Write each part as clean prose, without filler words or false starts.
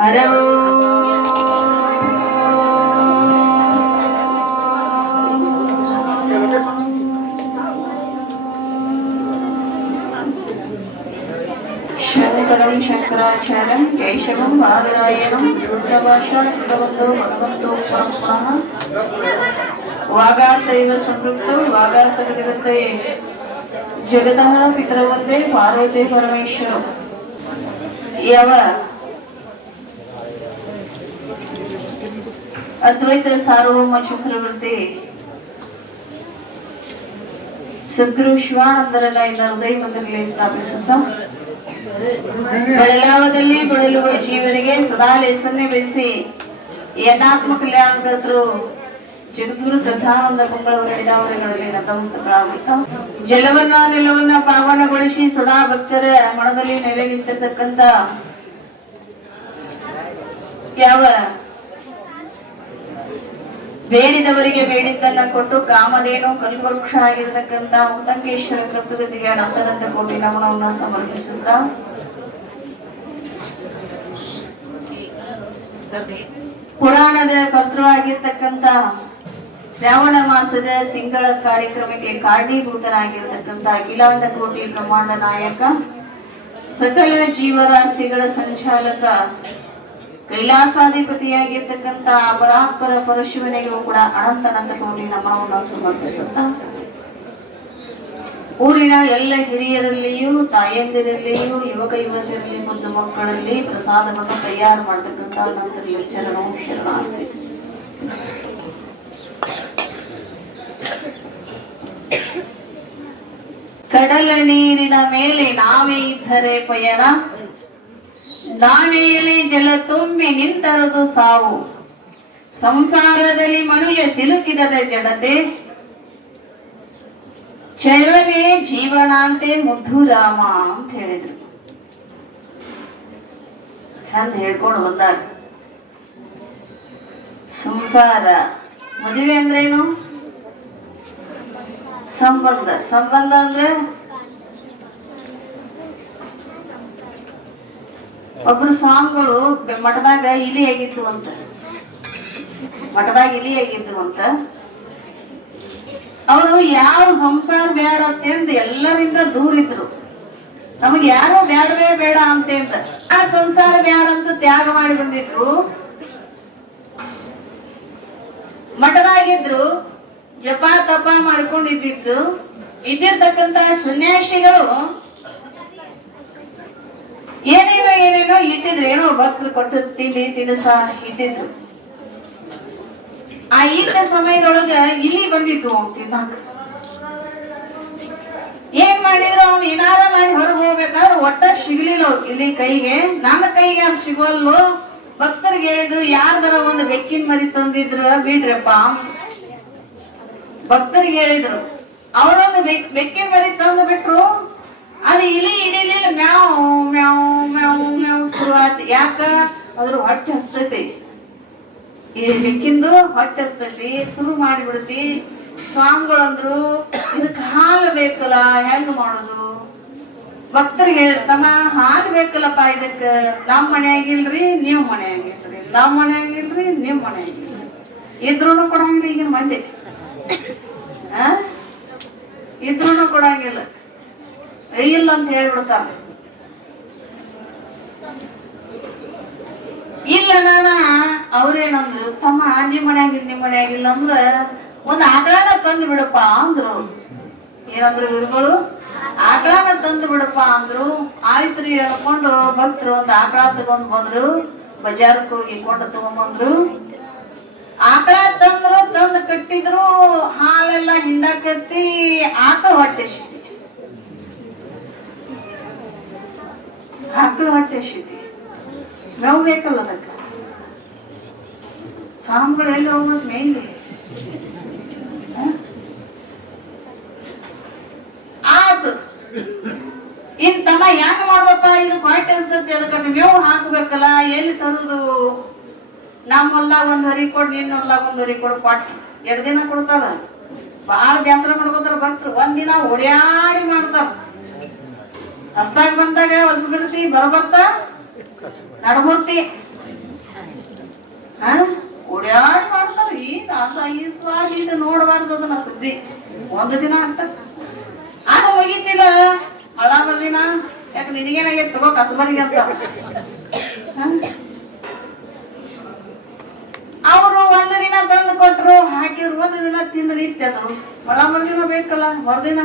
ಹರಂ ಶಂಕರಂ ಶಂಕರಾಚಾರ್ಯಂ ಕೇಶವಂ ಬಾದರಾಯಣಂ ಸೂತ್ರಭಾಷಾ ಕೃತವಂತೋ ಭಗವಂತೋ ಪರಮಃ ವಾಗಾರ್ಥೈವ ಸಂಪೃಕ್ತೋ ವಾಗಾರ್ಥವಿದವತ್ತೇ ಜಗತಃ ಪಿತರೌ ವಂದೇ ಪಾರ್ವತಿ ಪರಮೇಶ್ವರಂ. ಯಾವ ಅದ್ವೈತ ಸಾರ್ವಭೌಮ ಚಕ್ರವರ್ತಿ ಸದ್ಗುರು ಶಿವಾನಂದರನ್ನ ಹೃದಯ ಮಂದಿರದಲ್ಲಿ ಸ್ಥಾಪಿಸುತ್ತಾ ಬೆಳಗಾವದಲ್ಲಿ ಬೆಳೆಯುವ ಜೀವನಿಗೆ ಸದಾ ಲೇಸನ್ನೇ ಬಯಸಿ ಯಜ್ಞಾತ್ಮ ಕಲ್ಯಾಣಕರ್ತರು ಜಗದ್ಗುರು ಶ್ರದ್ಧಾನಂದ ಪಂಗಳವರು ಹಿಡಿದವರುಗಳಲ್ಲಿ ನತಮಸ್ತಕರಾಗುತ್ತಾ ಜಲವನ್ನ ನೆಲವನ್ನ ಪಾವನಗೊಳಿಸಿ ಸದಾ ಭಕ್ತರ ಮನದಲ್ಲಿ ನೆಲೆ ನಿಂತಿರ್ತಕ್ಕಂಥ ಯಾವ ಬೇಡಿದವರಿಗೆ ಬೇಡಿದ್ದನ್ನ ಕೊಟ್ಟು ಕಾಮಧೇನು ಕಲ್ಪವೃಕ್ಷ ಆಗಿರತಕ್ಕಂತ ಮುಕ್ತಂಕೇಶ್ವರ ಕರ್ತೃಗತಿಗೆ ಅನಂತನಂತ ಕೋಟಿ ನಮನವನ್ನು ಸಮರ್ಪಿಸುತ್ತಾ ಪುರಾಣದ ಕರ್ತೃ ಆಗಿರ್ತಕ್ಕಂತ ಶ್ರಾವಣ ಮಾಸದ ತಿಂಗಳ ಕಾರ್ಯಕ್ರಮಕ್ಕೆ ಕಾರಣೀಭೂತನಾಗಿರ್ತಕ್ಕಂಥ ಅಖಿಲಾಂಡ ಕೋಟಿ ಬ್ರಹ್ಮಾಂಡ ನಾಯಕ ಸಕಲ ಜೀವರಾಶಿಗಳ ಸಂಚಾಲಕ ಕೈಲಾಸಾಧಿಪತಿಯಾಗಿರ್ತಕ್ಕಂಥ ಪರಾತ್ಪರ ಪರಶಿವನಿಗೂ ಕೂಡ ಅನಂತ ಕೋಟಿ ನಮನವನ್ನು ಸಮರ್ಪಿಸುತ್ತಾ ಊರಿನ ಎಲ್ಲ ಹಿರಿಯರಲ್ಲಿಯೂ ತಾಯಂದಿರಲ್ಲಿಯೂ ಯುವಕ ಯುವತಿಯರಲ್ಲಿ ಮುದ್ದು ಮಕ್ಕಳಲ್ಲಿ ಪ್ರಸಾದವನ್ನು ತಯಾರು ಮಾಡತಕ್ಕಂಥ ನಂತರಲ್ಲಿ ಶರಣವು ಶರಣಾರ್ಥಿ. ಕಡಲ ನೀರಿನ ಮೇಲೆ ನಾವೇ ಇದ್ದರೆ ಪಯಣ, ನಾವೆಯಲ್ಲಿ ಜಲ ತುಂಬಿ ನಿಂತರದು ಸಾವು, ಸಂಸಾರದಲ್ಲಿ ಮನುಷ್ಯ ಸಿಲುಕಿದ ಜಡತೆ, ಚಲನೆ ಜೀವನಾಂತೆ ಮುದ್ದು ರಾಮ ಅಂತ ಹೇಳಿದ್ರು. ಚಂದ ಹೇಳ್ಕೊಂಡು ಬಂದಾರ. ಸಂಸಾರ ಮದುವೆ ಅಂದ್ರೇನು? ಸಂಬಂಧ. ಸಂಬಂಧ ಅಂದ್ರೆ ಒಬ್ರು ಸ್ವಾಮಿಗಳು ಮಠದಾಗ ಇಲಿ ಆಗಿತ್ತು ಅಂತ, ಅವರು ಯಾವ ಸಂಸಾರ ಬೇಡ ಅಂತಂದು ಎಲ್ಲರಿಂದ ದೂರ ಇದ್ರು. ನಮಗೆ ಯಾರು ಬೇಡವೇ ಬೇಡ ಅಂತಂದ ಆ ಸಂಸಾರ ಬೇಡ ಅಂತ ತ್ಯಾಗ ಮಾಡಿ ಬಂದಿದ್ರು. ಮಠದಾಗಿದ್ರು, ಜಪ ತಪ ಮಾಡ್ಕೊಂಡಿದ್ದಿದ್ರು. ಇದ್ದಿರ್ತಕ್ಕಂತ ಸನ್ಯಾಸಿಗಳು ಏನೇನೋ ಇಟ್ಟಿದ್ರು. ಏನೋ ಭಕ್ತರು ಕೊಟ್ಟು ತಿಂಡಿ ತಿನಿಸ ಇಟ್ಟಿದ್ರು. ಆ ಇಟ್ಟ ಸಮಯದೊಳಗ ಇಲಿ ಬಂದಿತ್ತು ತಿನ್ನಾಕ. ಏನ್ ಮಾಡಿದ್ರು, ಅವ್ನು ಏನಾರ ಮಾಡಿ ಹೊರಗೆ ಹೋಗ್ಬೇಕಾದ್ರೆ ಒಟ್ಟ ಸಿಗ್ಲಿಲ್ಲ ಇಲ್ಲಿ ಕೈಗೆ. ನನ್ನ ಕೈಗೆ ಅದು ಸಿಗೋಲ್ಲು. ಭಕ್ತರಿಗೆ ಹೇಳಿದ್ರು, ಯಾರ್ದಾರ ಒಂದು ಬೆಕ್ಕಿನ ಮರಿ ತಂದಿದ್ರು ಬಿಡ್ರಪ್ಪ ಅಂತ ಭಕ್ತರಿಗೆ ಹೇಳಿದ್ರು. ಅವರೊಂದು ಬೆಕ್ಕಿನ ಮರಿ ತಂದು ಬಿಟ್ರು. ಅದು ಇಲಿ ಹಿಡಿಲಿಲ್ಲ. ಮ್ಯಾವ್ ಮ್ಯಾವ್ ಮ್ಯಾವ್ ಮ್ಯಾವ್ ಶುರುವಾಯ್ತು. ಯಾಕ? ಅದ್ರ ಹೊಟ್ಟೆ ಹಸ್ತೈತಿ. ಈ ಬೆಕ್ಕಿಂದು ಹೊಟ್ಟೆ ಹಸ್ತೈತಿ, ಶುರು ಮಾಡಿಬಿಡ್ತಿ. ಸ್ವಾಮಿಗಳಂದ್ರು, ಇದಕ್ಕೆ ಹಾಲು ಬೇಕಲ್ಲ, ಹೆಂಗ್ ಮಾಡೋದು? ಭಕ್ತರಿಗೆ ಹೇಳ್ತಾನ, ಹಾಲು ಬೇಕಲ್ಲಪ್ಪ ಇದಕ್ಕ. ನಮ್ ಮನೆಯಾಗಿಲ್ರಿ, ನೀವ್ ಮನೆಯಾಗಿಲ್ರಿ, ನಮ್ ಮನೆಯಾಗಿಲ್ರಿ, ನೀವ್ ಮನೆಯಾಗಿಲ್ರಿ. ಇದ್ರೂನು ಕೊಡಂಗಿಲ್ಲ ಈಗಿನ ಮಂದಿ. ಇದ್ರೂನು ಕೊಡಂಗಿಲ್ಲ, ಇಲ್ಲ ಅಂತ ಹೇಳ್ಬಿಡ್ತಾರ. ಇಲ್ಲ ನಾನ ಅವ್ರೇನಂದ್ರು, ತಮ್ಮ ನಿಮ್ ಮನೆಯಾಗಿಲ್ಲ ಅಂದ್ರ ಒಂದ್ ಆಕಳನ ತಂದು ಬಿಡಪ್ಪ ಅಂದ್ರು. ಏನಂದ್ರು ಗುರುಗಳು? ಆಕಳನ ತಂದು ಬಿಡಪ್ಪ ಅಂದ್ರು. ಆಯ್ತ್ರಿ ಅನ್ಕೊಂಡು ಭಕ್ತರು ಒಂದ್ ಆಕಳ ತಗೊಂಡ್ ಬಂದ್ರು. ಬಜಾರಕ್ಕೆ ಹೋಗಿ ಕೊಂಡು ತಗೊಂಡ್ಬಂದ್ರು. ಆಕಳ ತಂದ್ರು, ತಂದು ಕಟ್ಟಿದ್ರು. ಹಾಲೆಲ್ಲ ಹಿಂಡಾಕತ್ತಿ ಆಕಳ ಹೊಟ್ಟೆ ಶಿತಿ. ಆಕಳ ಹೊಟ್ಟೆ ಶಿತಿ ಮೇವು ಬೇಕಲ್ಲ ಅದಕ್ಕ. ಸ್ವಾಮಿಗಳು ಎಲ್ಲಿ ಹೋಗ್ಬೇಕು ಮೇಯ್ಲಿ? ಆತು ಇನ್ ತಮ್ಮ ಹೆಂಗ್ ಮಾಡ್ಬೇಕ? ಇದು ಹೊಟ್ಟೆ ಅನ್ಸತ್ತೆ, ಅದಕ್ಕೆ ಮೇವು ಹಾಕ್ಬೇಕಲ್ಲ, ಎಲ್ಲಿ ತರುದು? ನಮ್ಮ ಹೊಲ್ದಾಗ ಒಂದ್ ಹೊರಿ ಕೊಡ್, ನಿನ್ನ ಹೊಲ್ದಾಗ ಒಂದ್ ಹೊರಿ ಕೊಡ್. ಕೊಟ್ಟು 2 ದಿನ ಕೊಡ್ತಾರ. ಬಾಳ ಬೇಸರ ಮಾಡ್ಕೋತಾರ ಭಕ್ತರು. ಒಂದಿನ ಓಡ್ಯಾಡಿ ಮಾಡ್ತಾರ. ಹಸ್ತಾಗ ಬಂದಾಗ ಹೊಸಬಿಡ್ತಿ, ಬರಬರ್ತ ನಡಮೂರ್ತಿ ಹಾ ಓಡ್ಯಾಡಿ ಮಾಡ್ತಾರ. ಇದು ನೋಡಬಾರ್ದು ಅದನ್ನ ಸುದ್ದಿ. ಒಂದು ದಿನ ಅಂತ ಅದು ಮುಗಿತಿಲ್ಲ, ಹಳ ಬರ್ದಿನ ಯಾಕೆ ನಿನಗೇನಾಗೈತೆ ತಗೋ ಕಸಬರಿಗೆ ಅಂತ. ಅವರು ಒಂದು ದಿನ ತಂದು ಕೊಟ್ರು, ಹಾಕಿದ್ರು, ಒಂದು ದಿನ ತಿಂದು ನಿಂತರು. ಹಳ ಮರುದಿನ ಬೇಕಲ್ಲ, ಮರುದಿನ.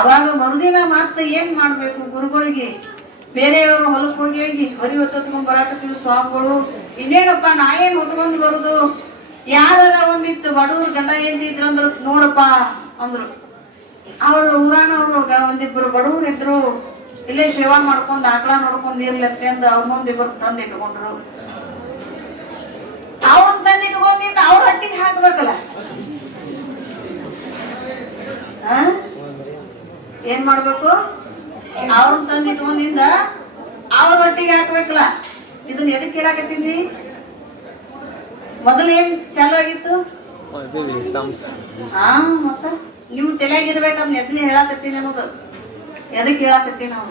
ಅವಾಗ ಮರುದಿನ ಮತ್ತೆ ಏನ್ ಮಾಡ್ಬೇಕು? ಗುರುಗಳಿಗೆ ಬೇರೆಯವರು ಹೊಲಕ್ಕೆ ಹೋಗಿ ಹೊರಿ ಹೊತ್ಕೊಂಡ್ ಬರಾಕತ್ತೀವಿ ಸ್ವಾಮಿಗಳು, ಇನ್ನೇನಪ್ಪ ನಾ ಏನ್ ಹೊತ್ಕೊಂಡ್ ಬರುದು? ಯಾರ ಒಂದಿತ್ತು ಬಡವ್ರು ಗಂಡ ಏನ್ದಿದ್ರು ಅಂದ್ರ ನೋಡಪ್ಪ ಅಂದ್ರು. ಅವ್ರು ಊರಾನವ್ರು ಒಂದಿಬ್ರು ಬಡವ್ರು ಇದ್ರು, ಇಲ್ಲೇ ಸೇವಾ ಮಾಡ್ಕೊಂಡ್ ಆಕಳ ನೋಡ್ಕೊಂಡ್ ಇರ್ಲತ್ತೆ ಅಂದ ಅವ್ರನ್ನೊಂದಿಬ್ರು ತಂದ್ ಇಟ್ಕೊಂಡ್ರು. ಅವ್ರನ್ನ ತಂದ್ ಇಟ್ಕೊಂಡಿದ್ದ ಅವ್ರ ಹಟ್ಟಿಗೆ ಹಾಕ್ಬೇಕಲ್ಲ. ಏನ್ ಮಾಡ್ಬೇಕು? ಅವ್ರನ್ನ ತಂದ್ ಇಟ್ಕೊಂಡಿದ್ದ ಅವ್ರ ಹೊಟ್ಟಿಗೆ ಹಾಕ್ಬೇಕಲ್ಲ. ಇದನ್ನ ಎದಕ್ ಕೇಳಾಕತ್ತೀನಿ? ಮೊದಲು ಏನ್ ಚಾಲು ಆಗಿತ್ತು? ಹಾ, ಮತ್ತ ನಿಮ್ ತಲೆಯಾಗಿರ್ಬೇಕಂದ್ ಎದ್ಲಿ ಹೇಳಾಕತ್ತೀನಿ ಅನ್ನೋದು. ಎದಕ್ ಹೇಳಾಕತ್ತೀನಿ? ನಾವು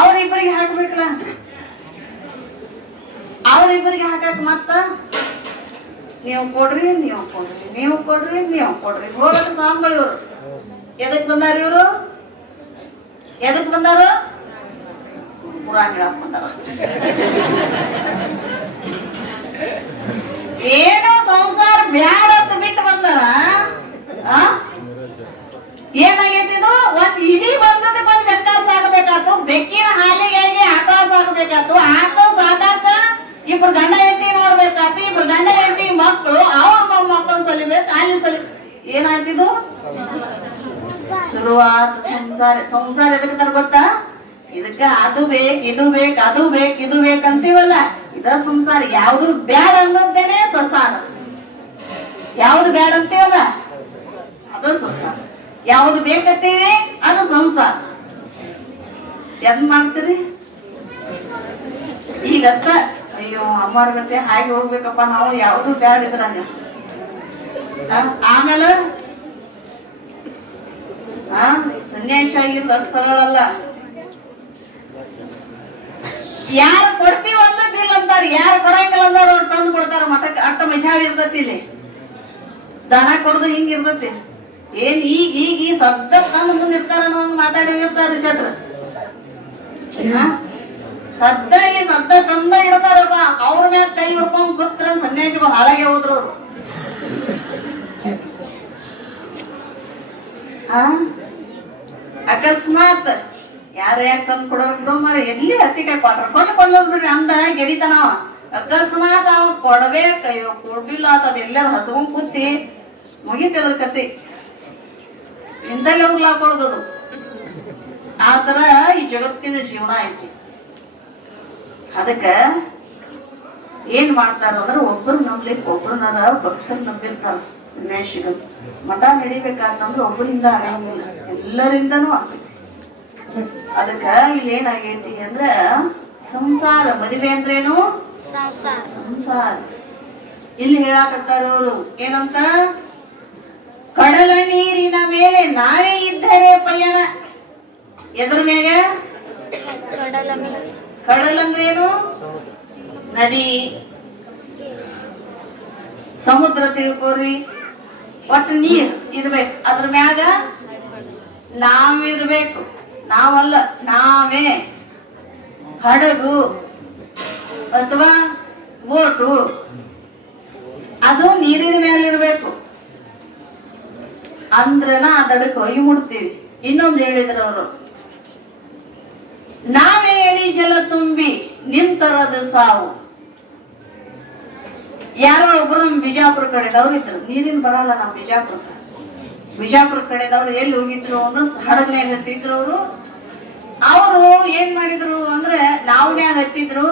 ಅವ್ರಿಬ್ಬರಿಗೆ ಹಾಕ್ಬೇಕಲ್ಲ. ಅವ್ರಿಬ್ಬರಿಗೆ ಹಾಕಕ್ ಮತ್ತ ನೀವು ಕೊಡ್ರಿ, ನೀವು ಕೊಡ್ರಿ, ನೀವು ಕೊಡ್ರಿ, ನೀವು ಕೊಡ್ರಿ ಹೋಗಕ್ಕೆ ಸ್ವಾಮಿಗಳು. ಇವ್ರು ಎದಕ್ ಬಂದಾರ? ಇವ್ರು ಎದಕ್ ಬಂದಾರ? ಪುರಾಣ ಹೇಳಕ್ ಬಂದಾರ. ಏನೋ ಸಂಸಾರ ಬ್ಯಾಡ ಅಂತ ಬಿಟ್ಟು ಬಂದಾರ. ಏನಾಗೈತಿ? ಇದು ಒಂದ್ ಇಲಿ ಬಂದದಕ್ಕೆ ಒಂದ್ ಬೆಕ್ಕ ಸಾಕಬೇಕಾತು, ಬೆಕ್ಕಿನ ಹಾಲಿಗೆ ಆಕಳ ಸಾಕಬೇಕಾತು, ಆಕಳ ಸಾಕಾಕ ಇಬ್ರು ಗಂಡ ಹೆಂಡತಿ ನೋಡ್ಬೇಕಾತು, ಇಬ್ರು ಗಂಡ ಹೆಂಡತಿ ಮಕ್ಕಳು, ಅವ್ರ ಮಕ್ಕಳು ಸಲಿಬೇಕು, ಅಲ್ಲಿ ಏನಾಗ್ತಿದ್ದು? ಶುರುವಾತ ಸಂಸಾರ. ಸಂಸಾರ ಎದಕ್ಕೆ ತರ ಗೊತ್ತಾ? ಇದಕ್ಕ ಅದು ಬೇಕ್, ಇದು ಬೇಕ್, ಅದು ಬೇಕ್, ಇದು ಬೇಕಂತೀವಲ್ಲ, ಇದ ಸಂಸಾರ. ಯಾವ್ದು ಬ್ಯಾಡ ಅನ್ನೋದೇನೆ ಸಂಸಾರ. ಯಾವ್ದು ಬ್ಯಾಡ ಅಂತೀವಲ್ಲ ಅದು ಸಂಸಾರ. ಯಾವ್ದು ಬೇಕಂತೀವಿ ಅದು ಸಂಸಾರ. ಎದ್ ಮಾಡ್ತೀರಿ? ಈಗಷ್ಟ ಅಯ್ಯೋ ಅಮ್ಮಾರ್ ಗತೆ ಹಾಗೆ ಹೋಗ್ಬೇಕಪ್ಪ ನಾವು, ಯಾವ್ದು ಬ್ಯಾಡ ಇದ್ರಂಗ. ಆಮೇಲೆ ಸನ್ಯಾಸ ಆಗಿದ್ದು ಅಷ್ಟು ಸರಳಲ್ಲ. ಯಾರು ಕೊಡ್ತೀವಿ ಅನ್ನೋದಿಲ್ಲ ಅಂತಾರ, ಯಾರು ಕೊಡಂಗಿಲ್ಲ ಅಂದವ್ರು ಅವ್ರು ತಂದು ಕೊಡ್ತಾರ. ಮಠಕ್ಕೆ ಅಟ್ಟ ಮಜಾವ್ ಇರ್ತತಿ. ಇಲ್ಲಿ ದನ ಕೊಡುದು ಹಿಂಗ ಇರ್ತತಿ. ಏನ್ ಈಗ ಈ ಸದ್ದ ತಂದು ಮುಂದೆ ಇರ್ತಾರ ಒಂದು ಮಾತಾಡಿ ಇರ್ತಾರ ಶಟ್ರ. ಸದ್ದ ಈ ಸದ್ದ ತಂದ ಇಡ್ತಾರಪ್ಪ. ಅವ್ರ ಮ್ಯಾಗ ಕೈ ಹೊರ್ಕೊಂಡ್ ಗೊತ್ತರ ಸನ್ಯಾಸಿಗಳು ಹಾಳಾಗೆ ಹೋದ್ರು ಅವ್ರು. ಅಕಸ್ಮಾತ್ ಯಾರ ತಂದ್ ಕೊಡೋರು ಮರ ಎಲ್ಲಿ ಹತ್ತಿಕಾಯಿ ಕೊಡ್ಲದ್ ಬಿಡ್ರಿ ಅಂದ ಗೆಡಿತಾನವ. ಅಕಸ್ಮಾತ್ ಅವ ಕೊಡ್ಬೇಕ, ಅಯ್ಯೋ ಕೊಡ್ಬಿಲ್ಲ ಆತದ ಎಲ್ಲಾರು ಹಚ್ಕೊಂಡ್ ಕೂತಿ ಮುಗಿತದ್ರ ಕತಿ. ಇಂತಲ್ಲಿ ಅವ್ರು ಹಾಕೊಳೋದದು. ಆತರ ಈ ಜಗತ್ತಿನ ಜೀವನ ಐತಿ. ಅದಕ್ಕ ಏನ್ ಮಾಡ್ತಾರ ಅಂದ್ರೆ ಒಬ್ರು ನಂಬ್ಲಿಕ್ಕೆ ಒಬ್ರನಾರ ಭಕ್ತರು ನಂಬಿರ್ತಾರ. ಸನ್ಯಾಸಿಗಳು ಮಠ ನಡಿಬೇಕಂತಂದ್ರೆ ಒಬ್ಬರಿಂದ ಆಗಂಗಿಲ್ಲ, ಎಲ್ಲರಿಂದನೂ ಆಗ್ತೈತಿ. ಅದಕ್ಕ ಇಲ್ಲಿ ಏನಾಗೈತಿ ಅಂದ್ರ ಸಂಸಾರ. ಮದುವೆ ಅಂದ್ರೇನು? ಸಂಸಾರ. ಇಲ್ಲಿ ಹೇಳಾಕತ್ತಾರ ಅವರು ಏನಂತ? ಕಡಲ ನೀರಿನ ಮೇಲೆ ನಾವೇ ಇದ್ದರೆ ಪಯಣ. ಎದ್ರ ಮ್ಯಾಗ? ಕಡಲ ಅಂದ್ರೇನು? ನದಿ, ಸಮುದ್ರ ತಿಳ್ಕೋರಿ. ಒಟ್ಟು ನೀರ್ ಇರ್ಬೇಕು, ಅದ್ರ ಮ್ಯಾಗ ನಾವಿರ್ಬೇಕು. ನಾವಲ್ಲ, ನಾವೇ. ಹಡಗು ಅಥವಾ ಬೋಟು ಅದು ನೀರಿನ ಮೇಲೆ ಇರ್ಬೇಕು. ಅಂದ್ರನ ಅದಕ್ಕೆ ಹೊಯ್ ಮುಡ್ತೀವಿ. ಇನ್ನೊಂದು ಹೇಳಿದ್ರು ಅವರು, ನಾವೇ ಎಲಿ ಜಲ ತುಂಬಿ ನಿಂತರದ ಸಾವು. ಯಾರೋ ಒಬ್ರು ನಮ್ ಬಿಜಾಪುರ ಕಡೆದವ್ರು ಇದ್ರು. ನೀರಿನ ಬರಲ್ಲ ನಮ್ ಬಿಜಾಪುರ ಕಡೆದವ್ರು ಎಲ್ಲಿ ಹೋಗಿದ್ರು ಅಂದ್ರೆ ಹಡಗ್ನ್ಯಾಗ ಹತ್ತಿದ್ರು ಅವರು. ಅವರು ಏನ್ ಮಾಡಿದ್ರು ಅಂದ್ರೆ ನಾವ್ನ್ಯಾಗ ಹತ್ತಿದ್ರು.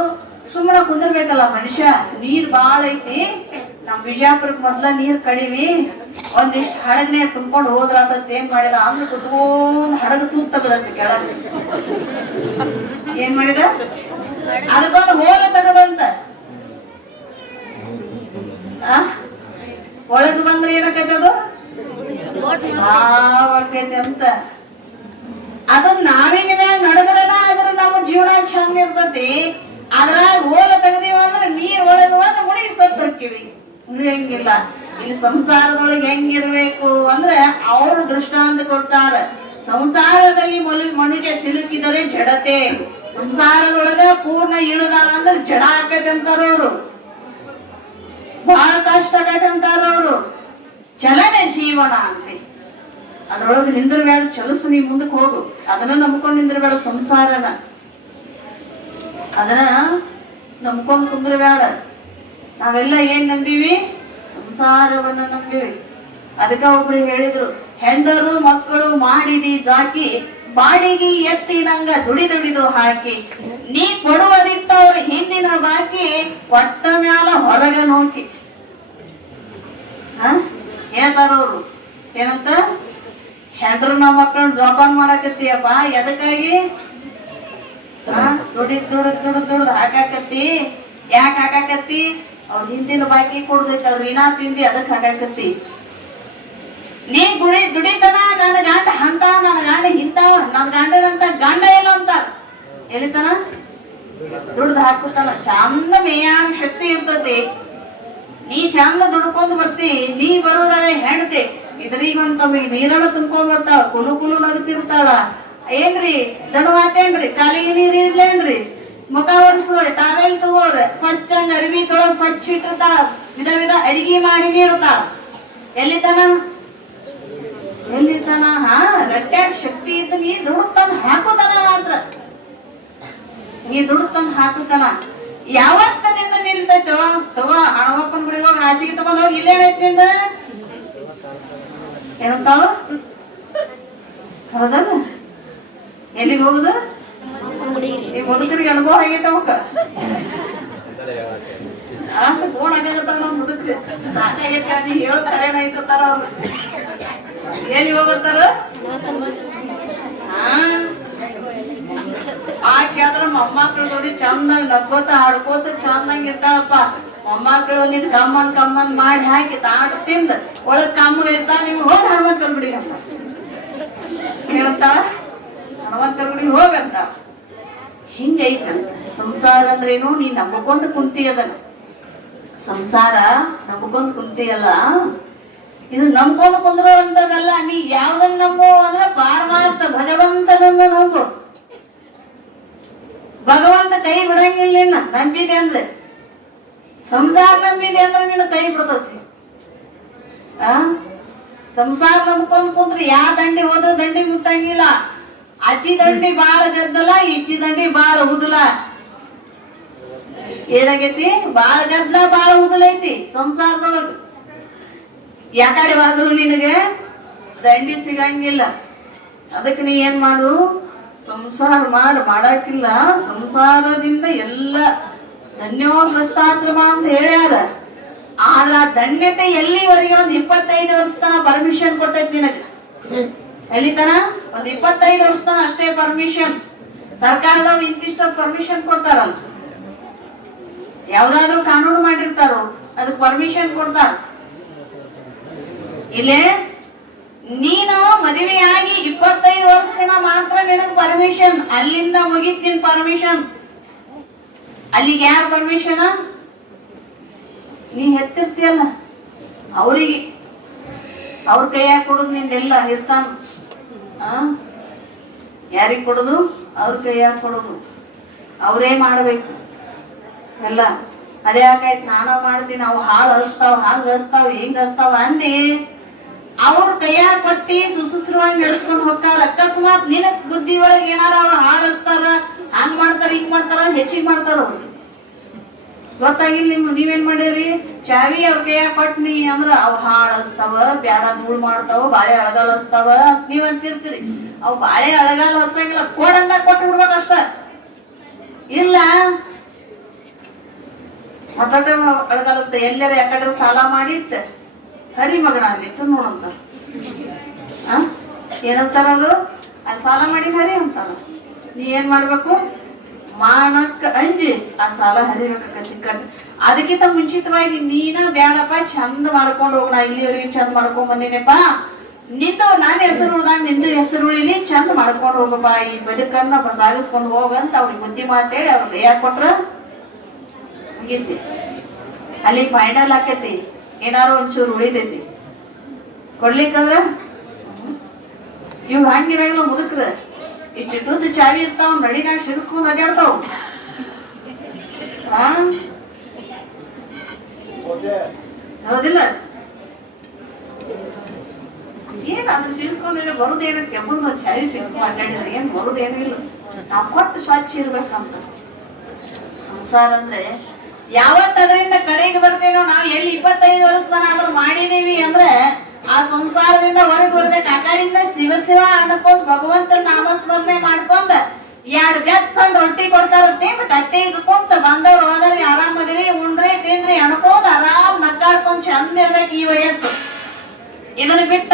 ಸುಮ್ಮನೆ ಕುಂದಿರ್ಬೇಕಲ್ಲ ಮನುಷ್ಯ. ನೀರ್ ಬಾಳ ಐತಿ, ನಮ್ ಬಿಜಾಪುರಕ್ ಮೊದ್ಲ ನೀರ್ ಕಡಿಮಿ, ಒಂದಿಷ್ಟು ಹಡಗ್ನ್ಯಾಗ ತುಂಬ್ಕೊಂಡು ಹೋದ್ರಾತತ್. ಏನ್ ಮಾಡಿದ ಅಂದ್ರೆ ಕುತ್ಕೊಂಡ್ ಹಡಗ ತೂಗ್ ತಗದಂತೆ ಕೆಳಗೆ. ಏನ್ ಮಾಡಿದ? ಅದಕ್ಕೊಂದು ಹೋಲ ತಗದಂತ. ಒಳಗ್ ಬಂದ್ರೆ ಏನಕ್ಕೈತಿ? ಅದು ಸಾವಾಕೈತಿ ಅಂತ. ಅದನ್ನ ನಾವಿನ ಮ್ಯಾಗ ನಡದ್ರನ ಅದ್ರ ನಮ್ಮ ಜೀವನ ಚಂದ ಇರ್ತತಿ. ಅದ್ರಾಗ ಹೋಲ ತೆಗದೀವ ಅಂದ್ರೆ ನೀರ್ ಒಳಗ ಮುಳುಗಿ ಸತ್ತ ಹೋಕ್ಕಿವಿ, ಉಳಿಯಂಗಿಲ್ಲ. ಇಲ್ಲಿ ಸಂಸಾರದೊಳಗೆ ಹೆಂಗಿರ್ಬೇಕು ಅಂದ್ರೆ ಅವರು ದೃಷ್ಟಾಂತ ಕೊಡ್ತಾರ. ಸಂಸಾರದಲ್ಲಿ ಮನುಷ್ಯ ಸಿಲುಕಿದರೆ ಜಡತೆ, ಸಂಸಾರದೊಳಗ ಪೂರ್ಣ ಇಳುದ ಅಂದ್ರೆ ಜಡ ಆಕೈತೆ ಅಂತಾರ ಅವರು, ಬಹಳ ಕಷ್ಟ ಆಕೈತೆ ಅಂತಾರ ಅವರು. ಚಲನೆ ಜೀವನ ಅಂತೆ, ಅದ್ರೊಳಗೆ ನಿಂದ್ರಬೇಡ, ಚಲಸ ನೀ ಮುಂದಕ್ಕೆ ಹೋಗು, ಅದನ್ನ ನಂಬ್ಕೊಂಡು ನಿಂದ್ರಬೇಡ. ಸಂಸಾರನ ಅದನ್ನ ನಂಬ್ಕೊಂಡ್ ಕುಂದ್ರಬೇಡ. ನಾವೆಲ್ಲ ಏನ್ ನಂಬಿವಿ? ಸಂಸಾರವನ್ನ ನಂಬಿವಿ. ಅದಕ್ಕ ಒಬ್ರು ಹೇಳಿದ್ರು, ಹೆಂಡರು ಮಕ್ಕಳು ಮಾಡಿದಿ ಜಾಕಿ, ಬಾಡಿಗೆ ಎತ್ತಿ ನಂಗ ದುಡಿದು ಹಾಕಿ, ನೀ ಕೊಡುವದಿಟ್ಟವ್ರ ಹಿಂದಿನ ಬಾಕಿ, ಕೊಟ್ಟ ಮ್ಯಾಲ ಹೊರಗ ನೋಕಿ. ಹೇಳ್ತಾರವ್ರು ಏನಂತ, ಹೆಂಡ್ರು ನಮ್ಮ ಮಕ್ಕಳನ್ನ ಜೋಪಾನ ಮಾಡಾಕತ್ತೀಯಪ್ಪ, ಎದಕ್ಕಾಗಿ? ದುಡಿದ್ ಹಾಕಾಕತ್ತಿ. ಯಾಕೆ ಹಾಕಾಕತ್ತಿ? ಅವ್ರ ಹಿಂದಿನ ಬಾಕಿ ಕೊಡ್ದೈತಿ, ಅವ್ರ ಋಣ ತಿಂದಿ, ಅದಕ್ಕೆ ಹಾಕಾಕತ್ತಿ. ನೀ ದುಡಿತನ ನನ್ನ ಗಂಡ ಅಂತ, ನನ್ನ ಗಂಡ ಇಂತ, ನನ್ನ ಗಂಡನಂತ ಗಂಡ ಇಲ್ಲ ಅಂತ ಎಲ್ಲಿತನ ದುಡ್ದು ಹಾಕುತ್ತಾನ. ಚಂದ ಮೇಯಾಗ ಶಕ್ತಿ ಇರ್ತತಿ, ನೀ ಚಂದ ದುಡ್ಕೊಂಡ್ ಬರ್ತಿ. ನೀ ಬರೋರಾಗ ಹೆಣ್ತಿ ಇದ್ರಿಗಂತ ನೀರನ್ನ ತುಂಬ್ಕೊಂಡ್ ಬರ್ತಾಳ, ಕುಲು ನಗತಿರ್ತಾಳ. ಏನ್ರಿ ದಣವಾತೇನ್ರಿ, ಕಾಲಿಗೆ ನೀರ್ ಇಡ್ಲೇನ್ರಿ, ಮುಖ ಒರೆಸೋರ, ಟಾವೆಲ್ ತಗೋರ, ಸ್ವಚ್ಛಂಗ ಅರಿವಿ ತೊಳಗ್ ಸ್ವಚ್ಛ ಇಟ್ಟಿರ್ತಾಳ, ವಿಧ ಅಡಿಗೆ ಮಾಡಿ ನೀಡ್ತಾಳ. ಎಲ್ಲಿತನ ರಟ್ಯಾಗ ಶಕ್ತಿ ಇದ್ದು ನೀ ದುಡ್ಡು ತಂದ್ ಹಾಕುತ್ತಾನ ಮಾತ್ರ, ನೀ ದುಡ್ಡು ತಂದ್ ಹಾಕುತ್ತಾನ. ಯಾವತ್ತ ನಿಂದ ನಿಲ್ತೈತೋ ತಗೋ, ಹಣವಪ್ಪನ ಗುಡಿಗೆ ಹೋಗಿ ಹಾಸಿಗೆ ತಗೊಂಡ್ ಹೋಗಿ. ಇಲ್ಲೇನೈತಿ ನಿಂದ? ಏನಂತಾವ? ಹೌದಲ್ಲ? ಎಲ್ಲಿಗೆ ಹೋಗುದು? ಈ ಮುದುಕರಿಗೆ ಅನುಭವ ಆಗೈತೆ ಅವಕ್ಕ. ಫೋನ್ ಆಗತ್ತಾರ ನಮ್ ಮುದುಕ್ರಿ, ಸಾಕಾಗೈತೆ ಹೇಳ್ತಾರೆ ಐತಾರ ಅವ್ರು. ಎಲ್ಲಿ ಹೋಗತ್ತಾರ? ಆಕೆ ಆದ್ರ ಮೊಮ್ಮಕ್ಳು ನೋಡಿ ಚಂದಂಗ್ ನಕ್ಕೋತ ಆಡ್ಕೋತ ಚಂದಂಗ್ ಇರ್ತಾಳಪ್ಪ. ಮೊಮ್ಮಕ್ಳು ನಿನ್ ಕಮ್ಮನ್ ಮಾಡಿ ಹಾಕಿ ತಾಟ ತಿಂದ ಒಳಗ್ ಕಮ್ಮಗ ಇರ್ತಾಳ. ನೀವು ಹೋಗಿ ಹನುಮಂತರ ಗುಡಿಗೆ ಅಂತ ಹೇಳ್ತಾಳ, ಹನುಮಂತರ ಗುಡಿಗೆ ಹೋಗಂತ. ಹಿಂಗೈತಂತ ಸಂಸಾರ ಅಂದ್ರೇನು? ನೀ ನಂಬ್ಕೊಂಡ್ ಕುಂತಿ, ಅದನ್ನ ಸಂಸಾರ ನಂಬ್ಕೊಂಡ್ ಕುಂತಿಯಲ್ಲ, ಇದು ನಂಬ್ಕೊಂಡ್ ಕುಂದ್ರು ಅಂತದಲ್ಲ. ನೀ ಯಾವ್ದನ್ನ ನಂಬು ಅಂದ್ರೆ ಪಾರಮಾರ್ಥ ಭಗವಂತನನ್ನ ನಂಬು. ಭಗವಂತ ಕೈ ಬಿಡಂಗಿಲ್ಲ. ನಂಬಿದೆ ಅಂದ್ರೆ, ಸಂಸಾರ ನಂಬಿದೆ ಅಂದ್ರೆ ನಿನ್ನ ಕೈ ಬಿಡ್ತತಿ. ಸಂಸಾರ ನಂಬ್ಕೊಂಡ್ ಕುಂತ್ರೆ ಯಾ ದಂಡಿ ಹೋದ್ರೆ ದಂಡಿ ಮುಟ್ಟಂಗಿಲ್ಲ. ಆಚಿ ದಂಡಿ ಬಾಳ ಗದ್ದಲ, ಈಚಿ ದಂಡಿ ಬಾಳ ಹುದಲ. ಏನಾಗೈತಿ? ಬಾಳ ಗದ್ದಲ ಬಾಳ ಹುದಲೈತಿ ಸಂಸಾರದೊಳಗ. ಯಾಕಡೆ ಹೋದ್ರು ನಿನಗೆ ದಂಡಿ ಸಿಗಂಗಿಲ್ಲ. ಅದಕ್ಕೆ ನೀ ಏನ್ ಮಾಡು? ಸಂಸಾರ ಮಾಡಾಕಿಲ್ಲ. ಸಂಸಾರದಿಂದ ಎಲ್ಲ ಧನ್ಯೋಗ್ರಸ್ತಾಶ್ರಮ ಅಂತ ಹೇಳ್ಯಾರ. ಆದ್ರ ಧನ್ಯತೆ ಎಲ್ಲಿವರೆಗೆ? ಒಂದ್ 25 ವರ್ಷ ತನ ಪರ್ಮಿಷನ್ ಕೊಟ್ಟೈತಿ ನಿನಗ. ಎಲ್ಲಿತನ? ಒಂದ್ 25 ವರ್ಷ ತನ ಅಷ್ಟೇ ಪರ್ಮಿಷನ್. ಸರ್ಕಾರದವ್ರು ಇಂತಿಷ್ಟ ಪರ್ಮಿಷನ್ ಕೊಡ್ತಾರಲ್ಲ, ಯಾವ್ದಾದ್ರು ಕಾನೂನು ಮಾಡಿರ್ತಾರೋ ಅದಕ್ಕೆ ಪರ್ಮಿಷನ್ ಕೊಡ್ತಾರ. ಇಲ್ಲೇ ನೀನು ಮದುವೆಯಾಗಿ 25 ವರ್ಷ ದಿನ ಮಾತ್ರ ನಿನಗ್ ಪರ್ಮಿಷನ್. ಅಲ್ಲಿಂದ ಮುಗಿತಿನ್ ಪರ್ಮಿಷನ್. ಅಲ್ಲಿಗೆ ಯಾರ ಪರ್ಮಿಷನ್? ನೀ ಹೆತ್ತಿರ್ತೀಯಲ್ಲ ಅವ್ರಿಗೆ, ಅವ್ರ ಕೈಯಾಗ ಕೊಡುದು. ನಿಂದೆಲ್ಲ ಇರ್ತಾನ. ಯಾರಿಗ್ ಕೊಡುದು? ಅವ್ರ ಕೈಯಾಗ ಕೊಡುದು. ಅವರೇ ಮಾಡ್ಬೇಕು ಎಲ್ಲ. ಅದೇ ಯಾಕಾಯ್ತು ನಾನ ಮಾಡ್ತೀನಿ, ಅವು ಹಾಳು ಹಸ್ತಾವ, ಹಂಗ ಹಸ್ತಾವ, ಹಿಂಗ ಹಸ್ತಾವ ಅಂದಿ ಅವ್ರ ಕೈಯಾಗ ಕೊಟ್ಟಿ ಸುಸೂತ್ರವಾಗಿ ನಡೆಸ್ಕೊಂಡು ಹೋಗ್ತಾರ. ಅಕಸ್ಮಾತ್ ನಿನಗ್ ಬುದ್ಧಿ ಒಳಗೆ ಏನಾರ ಅವ್ರು ಹಾಳು ಹಸ್ತಾರ, ಹಂಗ್ ಮಾಡ್ತಾರ, ಹಿಂಗ್ ಮಾಡ್ತಾರ, ಹೆಚ್ಚಿಗೆ ಮಾಡ್ತಾರ. ಅವ್ರು ಗೊತ್ತಾಗಿಲ್ಲ ನೀವೇನ್ ಮಾಡಿರಿ? ಚಾವಿ ಅವ್ರ ಕೈಯಾಗ ಕೊಟ್ನಿ ಅಂದ್ರ ಅವ್ ಹಾಳು ಹಸ್ತಾವ, ಬ್ಯಾಡ ಧೂಳ್ ಮಾಡ್ತಾವ, ಬಾಳೆ ಅಳಗಾಲ ಹಸ್ತಾವ ನೀವ್ ಅಂತಿರ್ತೀರಿ. ಅವ್ ಬಾಳೆ ಅಳಗಾಲ ಹಚ್ಚಂಗಿಲ್ಲ, ಕೋಡಂದ ಕೊಟ್ಟು ಬಿಡ್ಬೇಕ ಅಷ್ಟ. ಇಲ್ಲ ಮತ್ತೊಟ್ಟೆ ಅಳಗಾಲಿಸ್ತ ಎಲ್ಲಾರ ಯಾಕಡೆ ಸಾಲ ಮಾಡಿಟ್ಟ ಹರಿ ಮಗನ ಅಂದಿತ್ತು ನೋಡಂತ. ಏನಂತಾರ ಅವರು? ಅಲ್ಲಿ ಸಾಲ ಮಾಡಿ ಹರಿ ಅಂತಾರ. ನೀ ಏನ್ ಮಾಡ್ಬೇಕು? ಮಾನಕ್ಕ ಅಂಜಿ ಆ ಸಾಲ ಹರಿಬೇಕಂತ ಕಣ್. ಅದಕ್ಕಿಂತ ಮುಂಚಿತವಾಗಿ ನೀನ ಬ್ಯಾಡಪ್ಪ, ಚಂದ ಮಾಡ್ಕೊಂಡು ಹೋಗೋಣ, ಇಲ್ಲಿವರೆಗೆ ಚಂದ ಮಾಡ್ಕೊಂಡ್ ಬಂದಿನಪ್ಪ, ನಿಂದು ನಾನು ಹೆಸರು ಉಳ್ದಂಗ ನಿಂದು ಹೆಸರು ಉಳಿಲಿ, ಚಂದ ಮಾಡ್ಕೊಂಡು ಹೋಗಪ್ಪ, ಈ ಬದುಕನ್ನ ಸಾಗಿಸ್ಕೊಂಡು ಹೋಗಂತ ಅವ್ರಿಗೆ ಬುದ್ಧಿ ಮಾತೇಳಿ ಅವ್ರಿಗೆ ಯಾಕೆ ಕೊಟ್ರ ಮುಗೀತಿ. ಅಲ್ಲಿ ಫೈನಲ್ ಆಕೈತಿ, ಏನಾರು ಒಂಚೂರು ಉಳಿದೈತಿ ಕೊಡ್ಲಿಕ್ಕಂದ್ರ ಇವ್ ಹಂಗಿರಂಗಿಲ್ಲ ಮುದುಕ್ರ. ಇಟ್ಟಿಟ್ಟುದ್ ಚಾವಿ ಇರ್ತಾವ, ನಡಿನಾಗ ಸಿಗಿಸ್ಕೊಂಡ್ ಅಡ್ಯಾಡ್ತಾವ. ಹೌದಿಲ್ಲ? ಏನ್ ಅದನ್ನ ಸಿಗಿಸ್ಕೊಂಡ್ರೆ ಬರುದೇನ? ಕೆಬ್ಬರ್ದು ಒಂದ್ ಚಾವಿ ಸಿಗಿಸ್ಕೊಂಡ್ ಅಡ್ಡಾಡಿದ್ರೆ ಏನ್ ಬರುದೇನಿಲ್ಲ. ನಾವ್ ಕೊಟ್ಟು ಸ್ವಚ್ಛ ಇರ್ಬೇಕಂತ. ಸಂಸಾರ ಅಂದ್ರೆ ಯಾವತ್ ಅದರಿಂದ ಕಡೆಗೆ ಬರ್ತೇನೋ, ನಾವು ಎಲ್ಲಿ 25 ವರ್ಷದ ನಾವು ಮಾಡಿದೀವಿ ಅಂದ್ರೆ ಆ ಸಂಸಾರದಿಂದ ಹೊರಗೆ ಬರ್ಬೇಕು. ಆ ಕಡೆಯಿಂದ ಶಿವ ಶಿವ ಅನ್ಕೊಂಡ್ ಭಗವಂತನ ನಾಮಸ್ಮರಣೆ ಮಾಡ್ಕೊಂಡ್ 2 ಬೆಚ್ಚಂದ್ ರೊಟ್ಟಿ ಕೊಡ್ತಾರ, ತಿಂದ್ ಕಟ್ಟಿ ಇಟ್ಕೊಂತ ಬಂದವ್ರು ಹೋದವ್ರಿಗೆ ಆರಾಮದಿರಿ, ಉಂಡ್ರಿ ತಿಂದ್ರಿ ಅನ್ಕೊಂಡ್ ಆರಾಮ್ ನಗ್ಗಾಡ್ಕೊಂಡ್ ಚಂದ ಇರ್ಬೇಕು ಈ ವಯಸ್ಸು. ಇದನ್ನ ಬಿಟ್ಟ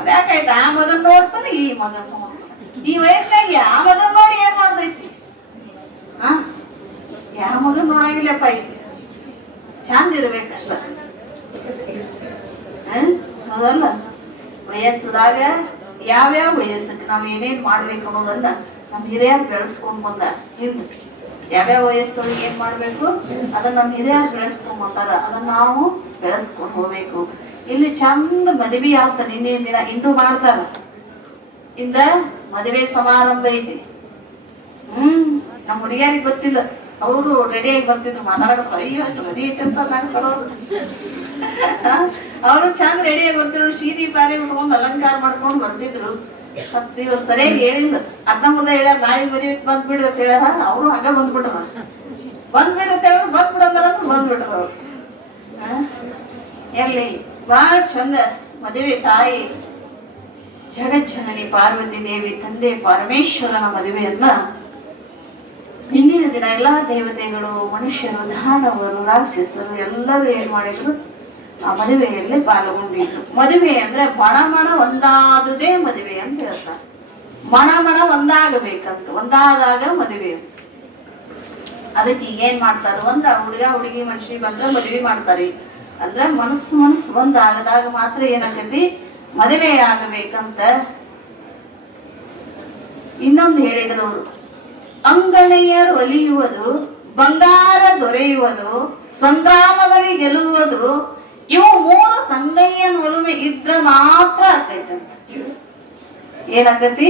ಅದ್ಯಾಕಾಯ್ತು? ಆ ಮಗನ್ ನೋಡ್ತಾನೆ, ಈ ಮಗನ್ ನೋಡ್ತಾನೆ. ಈ ವಯಸ್ಸಿನಾಗ ಆ ಮಗನ್ ನೋಡಿ ಏನ್ ಮಾಡ್ದೈತಿ? ಯಾವ ಮಗನ್ ನೋಡಂಗಿಲ್ಲಪ್ಪ. ಈಗ ಚಂದ ಇರ್ಬೇಕಷ್ಟ. ಹೌದಲ್ಲ? ವಯಸ್ಸದಾಗ ಯಾವ್ಯಾವ ವಯಸ್ಸಕ್ಕೆ ನಾವ್ ಏನೇನ್ ಮಾಡ್ಬೇಕು ಅನ್ನೋದನ್ನ ನಮ್ ಹಿರಿಯರು ಬೆಳೆಸ್ಕೊಂಡ್ ಬಂದ. ಹಿಂದ್ ಯಾವ್ಯಾವ ವಯಸ್ಸೊಳಗೆ ಏನ್ ಮಾಡ್ಬೇಕು ಅದನ್ನ ನಮ್ ಹಿರಿಯರು ಬೆಳೆಸ್ಕೊಂಡ್ ಬಂದಾರ, ಅದನ್ನ ನಾವು ಬೆಳೆಸ್ಕೊಂಡ್ ಹೋಗ್ಬೇಕು. ಇಲ್ಲಿ ಚಂದ ಮದುವೆ ಆಗ್ತ ನಿನ್ನೇನ್ ದಿನ ಇಂದು ಮಾಡ್ತಾರ. ಇಂದ ಮದುವೆ ಸಮಾರಂಭ ಐತಿ. ನಮ್ಮ ಹುಡುಗಿಯರಿಗೆ ಗೊತ್ತಿಲ್ಲ, ಅವರು ರೆಡಿಯಾಗಿ ಬರ್ತಿದ್ರು ಮಾತಾಡಕ. ಅಯ್ಯೋ ಅಷ್ಟು ರೆಡಿ ಐತಿಂತ ನಾನು ಬರೋರು. ಅವರು ಚಂದ ರೆಡಿಯಾಗಿ ಬರ್ತಿದ್ರು, ಸೀರೆ ಪಾರಿ ಉಟ್ಕೊಂಡ್ ಅಲಂಕಾರ ಮಾಡ್ಕೊಂಡ್ ಬರ್ತಿದ್ರು. ಮತ್ ಇವ್ರು ಸರಿಯಾಗಿ ಹೇಳಿಲ್ಲ, ಅರ್ಧ ಮುರ್ದ ಹೇಳ್ಯಾರ, ನಾಳೆ ಮದುವೆ ಬಂದ್ಬಿಡ್ರಿ ಅಂತ ಹೇಳ್ಯಾರ. ಅವರು ಹಂಗ ಬಂದ್ಬಿಟ್ರ. ಬಂದ್ಬಿಡ್ರಿ ಅಂತ ಹೇಳಿದ್ರು, ಬಂದ್ಬಿಡಂದ್ರ ಬಂದ್ಬಿಟ್ರ ಅವ್ರು. ಎಲ್ಲಿ ಬಾಳ ಚಂದ ಮದುವೆ. ತಾಯಿ ಜಗಜ್ಜನನಿ ಪಾರ್ವತಿ ದೇವಿ ತಂದೆ ಪರಮೇಶ್ವರನ ಮದುವೆಯನ್ನ ಹಿಂದಿನ ದಿನ ಎಲ್ಲಾ ದೇವತೆಗಳು, ಮನುಷ್ಯರು, ದಾನವರು, ರಾಕ್ಷಸರು ಎಲ್ಲರೂ ಏನ್ ಮಾಡಿದ್ರು? ಆ ಮದುವೆಯಲ್ಲಿ ಪಾಲ್ಗೊಂಡಿದ್ರು. ಮದುವೆ ಅಂದ್ರೆ ಮಣ ಒಂದಾದುದೇ ಮದುವೆ ಅಂತ ಹೇಳ್ತಾರೆ. ಮಣ ಒಂದಾಗಬೇಕಂತ, ಒಂದಾದಾಗ ಮದುವೆ. ಅದಕ್ಕೆ ಈಗೇನ್ ಮಾಡ್ತಾರ ಅಂದ್ರ ಹುಡುಗ ಹುಡುಗಿ ಮನುಷ್ಯ ಬಂದ್ರ ಮದುವೆ ಮಾಡ್ತಾರಿ. ಅಂದ್ರ ಮನಸ್ಸು ಒಂದಾಗದಾಗ ಮಾತ್ರ ಏನಾಗತಿ? ಮದುವೆ ಆಗಬೇಕಂತ. ಇನ್ನೊಂದು ಹೇಳಿದ್ರು ಅವರು, ಅಂಗನೆಯರು ಒಲಿಯುವುದು, ಬಂಗಾರ ದೊರೆಯುವುದು, ಸಂಗ್ರಾಮದಲ್ಲಿ ಗೆಲ್ಲುವುದು, ಇವು 3 ಸಂಗಯ್ಯನ ಒಲುಮೆ ಇದ್ರ ಮಾತ್ರ ಆಗ್ತೈತಂತ. ಏನಾಗತಿ?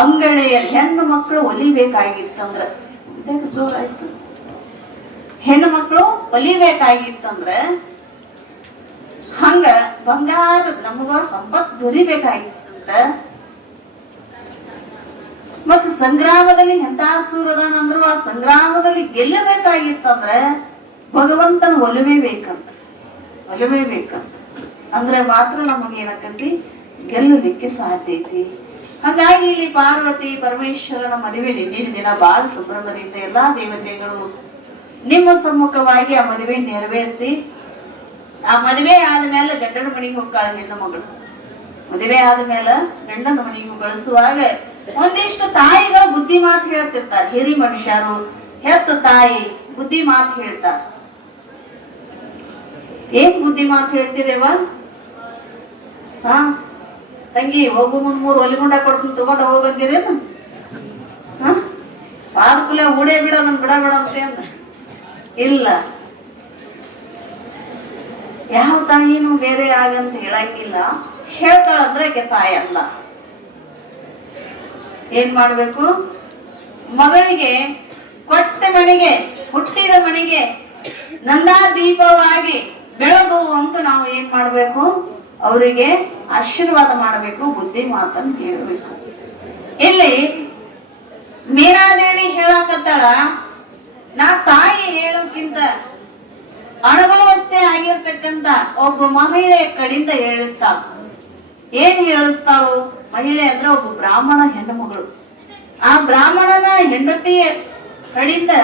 ಅಂಗನೆಯ ಹೆಣ್ಣು ಮಕ್ಕಳು ಒಲಿಬೇಕಾಗಿತ್ತಂದ್ರ, ಜೋರಾಯ್ತು. ಹೆಣ್ಣು ಮಕ್ಕಳು ಒಲಿಬೇಕಾಗಿತ್ತಂದ್ರ ಹಂಗ ಬಂಗಾರ ನಮಗ ಸಂಪತ್ ದೊರಿಬೇಕಾಗಿತ್ತಂದ್ರ, ಮತ್ತ ಸಂಗ್ರಾಮದಲ್ಲಿ ಎಂತ ಸೂರದಾನಂದ್ರು ಆ ಸಂಗ್ರಾಮದಲ್ಲಿ ಗೆಲ್ಲಬೇಕಾಗಿತ್ತಂದ್ರ ಭಗವಂತನ ಒಲುಮೆ ಬೇಕಂತ. ಅಂದ್ರೆ ಮಾತ್ರ ನಮಗೇನಾಕತಿ? ಗೆಲ್ಲಲಿಕ್ಕೆ ಸಾಧ್ಯ ಐತಿ. ಹಾಗಾಗಿ ಇಲ್ಲಿ ಪಾರ್ವತಿ ಪರಮೇಶ್ವರನ ಮದುವೆ ನಿನ್ನಿನ ದಿನ ಬಹಳ ಸಂಭ್ರಮದಿಂದ ಎಲ್ಲಾ ದೇವತೆಗಳು ನಿಮ್ಮ ಸಮ್ಮುಖವಾಗಿ ಆ ಮದುವೆ ನೆರವೇರ್ತಿ, ಆ ಮದುವೆ ಆದ್ಮೇಲೆ ಗಂಡನ ಮನೆಗೆ ಹೋಗ್ತಾಳ ಹೆಣ್ಣು ಮಗಳು. ಮದುವೆ ಆದ್ಮೇಲೆ ಗಂಡನ ಮನೆಗೆ ಕಳಿಸುವಾಗ ಒಂದಿಷ್ಟು ತಾಯಿಗಳ ಬುದ್ಧಿ ಮಾತು ಹೇಳ್ತಿರ್ತಾರೆ. ಹಿರಿ ಮನುಷ್ಯರು, ಹೆತ್ತ ತಾಯಿ ಬುದ್ಧಿ ಮಾತು ಹೇಳ್ತಾರ. ಏನ್ ಬುದ್ಧಿ ಮಾತು ಹೇಳ್ತೀರೇವ? ತಂಗಿ ಹೋಗು ಮುಂದ್ 3 ಒಲಿಗುಂಡ ಕೊಡ್ತೀನಿ ತಗೊಂಡ ಹೋಗಂತೀರೇನು? ಪಾದಕುಲೆ ಹೂಡೇ ಬಿಡ ನನ್ ಬಿಡ ಅಂತ ಅಂದ. ಇಲ್ಲ, ಯಾವ ತಾಯಿನೂ ಬೇರೆ ಆಗಂತ ಹೇಳಂಗಿಲ್ಲ. ಹೇಳ್ತಾಳಂದ್ರೆ ಆಕೆ ತಾಯಿ ಅಲ್ಲ. ಏನ್ ಮಾಡ್ಬೇಕು? ಮಗಳಿಗೆ ಕೊಟ್ಟ ಮನೆಗೆ, ಹುಟ್ಟಿದ ಮನೆಗೆ ನಂದಾ ದೀಪವಾಗಿ ಬೆಳಗು ಅಂತ ನಾವು ಏನ್ ಮಾಡ್ಬೇಕು? ಅವರಿಗೆ ಆಶೀರ್ವಾದ ಮಾಡಬೇಕು, ಬುದ್ಧಿ ಮಾತನ್ನು ಕೇಳಬೇಕು. ಇಲ್ಲಿ ಮೀರಾದೇವಿ ಹೇಳಕತ್ತಾಳ, ನಾ ತಾಯಿ ಹೇಳೋಕ್ಕಿಂತ ಅನುಭವಸ್ಥೆ ಆಗಿರ್ತಕ್ಕಂತ ಒಬ್ಬ ಮಹಿಳೆ ಕಡೆಯಿಂದ ಹೇಳಿಸ್ತಾಳ. ಏನ್ ಹೇಳಿಸ್ತಾಳು? ಮಹಿಳೆ ಅಂದ್ರೆ ಒಬ್ಬ ಬ್ರಾಹ್ಮಣ ಹೆಣ್ಣು ಮಗಳು. ಆ ಬ್ರಾಹ್ಮಣನ ಹೆಂಡತಿಯ ಕಡೆಯಿಂದ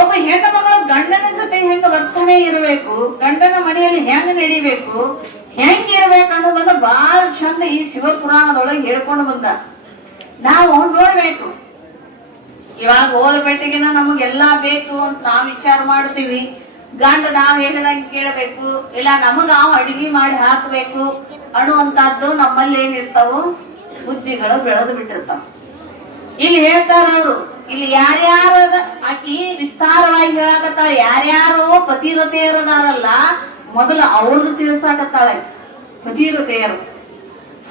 ಒಬ್ಬ ಹೆಣ್ಣು ಮಗಳು ಗಂಡನ ಜೊತೆ ಹೆಂಗ ವರ್ತನೆ ಇರಬೇಕು, ಗಂಡನ ಮನೆಯಲ್ಲಿ ಹೆಂಗ ನಡಿಬೇಕು, ಹೆಂಗಿರ್ಬೇಕು ಅನ್ನೋದನ್ನ ಬಹಳ ಚಂದ ಈ ಶಿವಪುರಾಣದೊಳಗೆ ಹೇಳ್ಕೊಂಡು ಬಂದ. ನಾವು ನೋಡ್ಬೇಕು. ಇವಾಗ ಓದಬೇಟಿಗೆನ ನಮಗೆಲ್ಲಾ ಬೇಕು ಅಂತ ನಾವ್ ವಿಚಾರ ಮಾಡ್ತೀವಿ. ಗಂಡ ನಾವ್ ಹೇಳಿದಂಗೆ ಕೇಳಬೇಕು, ಇಲ್ಲ ನಮಗ ನಾವು ಅಡಿಗೆ ಮಾಡಿ ಹಾಕ್ಬೇಕು ಅನ್ನುವಂತದ್ದು ನಮ್ಮಲ್ಲಿ ಏನಿರ್ತಾವು? ಬುದ್ಧಿಗಳು ಬೆಳೆದು ಬಿಟ್ಟಿರ್ತಾವ. ಇಲ್ಲಿ ಹೇಳ್ತಾರ ಅವರು, ಇಲ್ಲಿ ಯಾರ್ಯಾರ ಆಕಿ ವಿಸ್ತಾರವಾಗಿ ಹೇಳಾಕತ್ತಾಳ. ಯಾರ್ಯಾರು ಪತಿವ್ರತೆಯರದಾರಲ್ಲ ಮೊದಲು ಅವ್ರದ್ದು ತಿಳಿಸಾಕತ್ತಾಳ. ಪತಿವ್ರತೆಯರು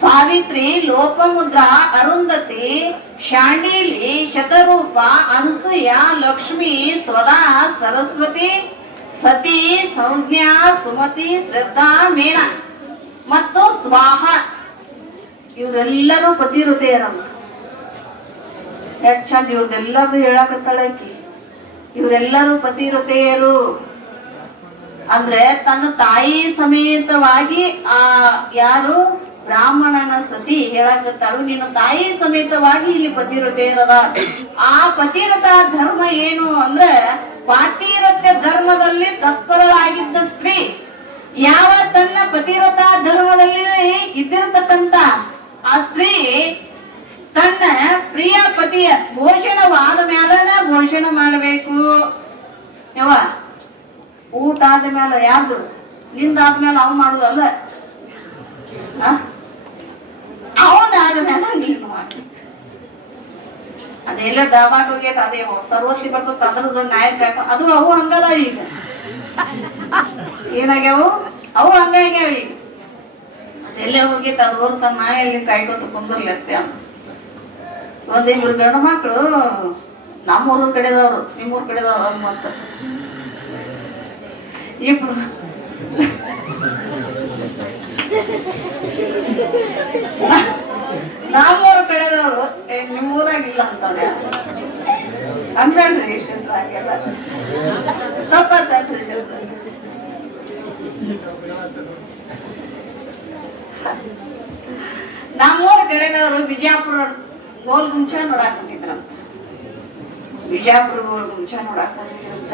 ಸಾವಿತ್ರಿ, ಲೋಪಮುದ್ರಾ, ಅರುಂಧತಿ, ಶಾಂಡಿಲಿ, ಶತರೂಪ, ಅನಸೂಯ, ಲಕ್ಷ್ಮಿ, ಸ್ವದಾ, ಸರಸ್ವತಿ, ಸತಿ, ಸಂಜ್ಞಾ, ಸುಮತಿ, ಶ್ರದ್ಧಾ, ಮೇಣ ಮತ್ತು ಸ್ವಾಹ ಇವರೆಲ್ಲರೂ ಪತಿವ್ರತೆಯರಂತ. ಎಷ್ಟ್ ಚಂದ ಇವ್ರದೆಲ್ಲರದು ಹೇಳಾಕತ್ತಾಳ ಆಕಿ. ಇವರೆಲ್ಲರೂ ಪತಿವ್ರತೆಯರು ಅಂದ್ರೆ ತನ್ನ ತಾಯಿ ಸಮೇತವಾಗಿ ಆ ಯಾರು ಬ್ರಾಹ್ಮಣನ ಸತಿ ಹೇಳಾಕತ್ತಾಳು, ನಿನ್ನ ತಾಯಿ ಸಮೇತವಾಗಿ ಇಲ್ಲಿ ಪತಿವ್ರತೆಯರದ. ಆ ಪತಿವ್ರತ ಧರ್ಮ ಏನು ಅಂದ್ರೆ ಪಾತಿವ್ರತ್ಯ ಧರ್ಮದಲ್ಲಿ ತತ್ಪರಳಾಗಿದ್ದ ಸ್ತ್ರೀ ಯಾವ ತನ್ನ ಪತಿವ್ರತ ಧರ್ಮದಲ್ಲಿ ಇದ್ದಿರತಕ್ಕಂತ ಆ ಸ್ತ್ರೀ ತನ್ನ ಪ್ರಿಯ ಪತಿಯ ಭೋಜನವಾದ ಮ್ಯಾಲನ ಭೋಜನ ಮಾಡಬೇಕು. ಯವ್ವ ಊಟ ಆದ ಮ್ಯಾಲ ಯಾರ್ದು ನಿಂದಾದ್ಮೇಲೆ ಅವ್ ಮಾಡುದಲ್ಲ, ಅವನಾದ ಮೇಲೆ ನೀನು ಮಾಡಿ. ಅದೆಲ್ಲ ಡಾಬಾಟ್ ಹೋಗ್ಯದ, ಅದೇ ಸರ್ವತ್ತಿ ಬರ್ತದ ಅದ್ರ ನಾಯಕ ಅದು ಅವು ಹಂಗದ. ಈಗ ಏನಾಗ್ಯಾವು ಅವು ಹಂಗಾಗ್ಯಾವ. ಈಗ ಅದೆಲ್ಲೇ ಹೋಗ್ಯದ ಅದ್ ತನ್ನ ನಾಯಲ್ಲಿ ಕಾಯ್ಕೋತ ಕುಂದರ್ಲತ್ತೆ ಅಂತ. ಒಂದಿಬ್ರು ಗಂಡು ಮಕ್ಳು ನಮ್ಮೂರ ಕಡೆದವ್ರು ನಿಮ್ಮೂರ್ ಕಡೆದವ್ರು ಅವ್ ಮತ್ತ ಇಬ್ರು ನಮ್ಮೂರ ಕಡೆದವ್ರು ನಿಮ್ಮೂರಾಗಿಲ್ಲ ಅಂತಾರೆ ಅನ್ಬೇಡ್ರಿ. ಶಂಕರಾಗೆಲ್ಲ ತಪ್ಪತ್ತನ್ರಿ ಶಂಕರ. ನಮ್ಮೂರ ಕಡೆದವರು ಬಿಜಾಪುರ ಗೋಲ್ ಗುಂಚ ನೋಡಾಕ್ ಹೋಗಿದ್ರಂತ. ಬಿಜಾಪುರ ಗೋಲ್ ಗುಂಚ ನೋಡಾಕ್ ಹೋಗಿದ್ರಂತ.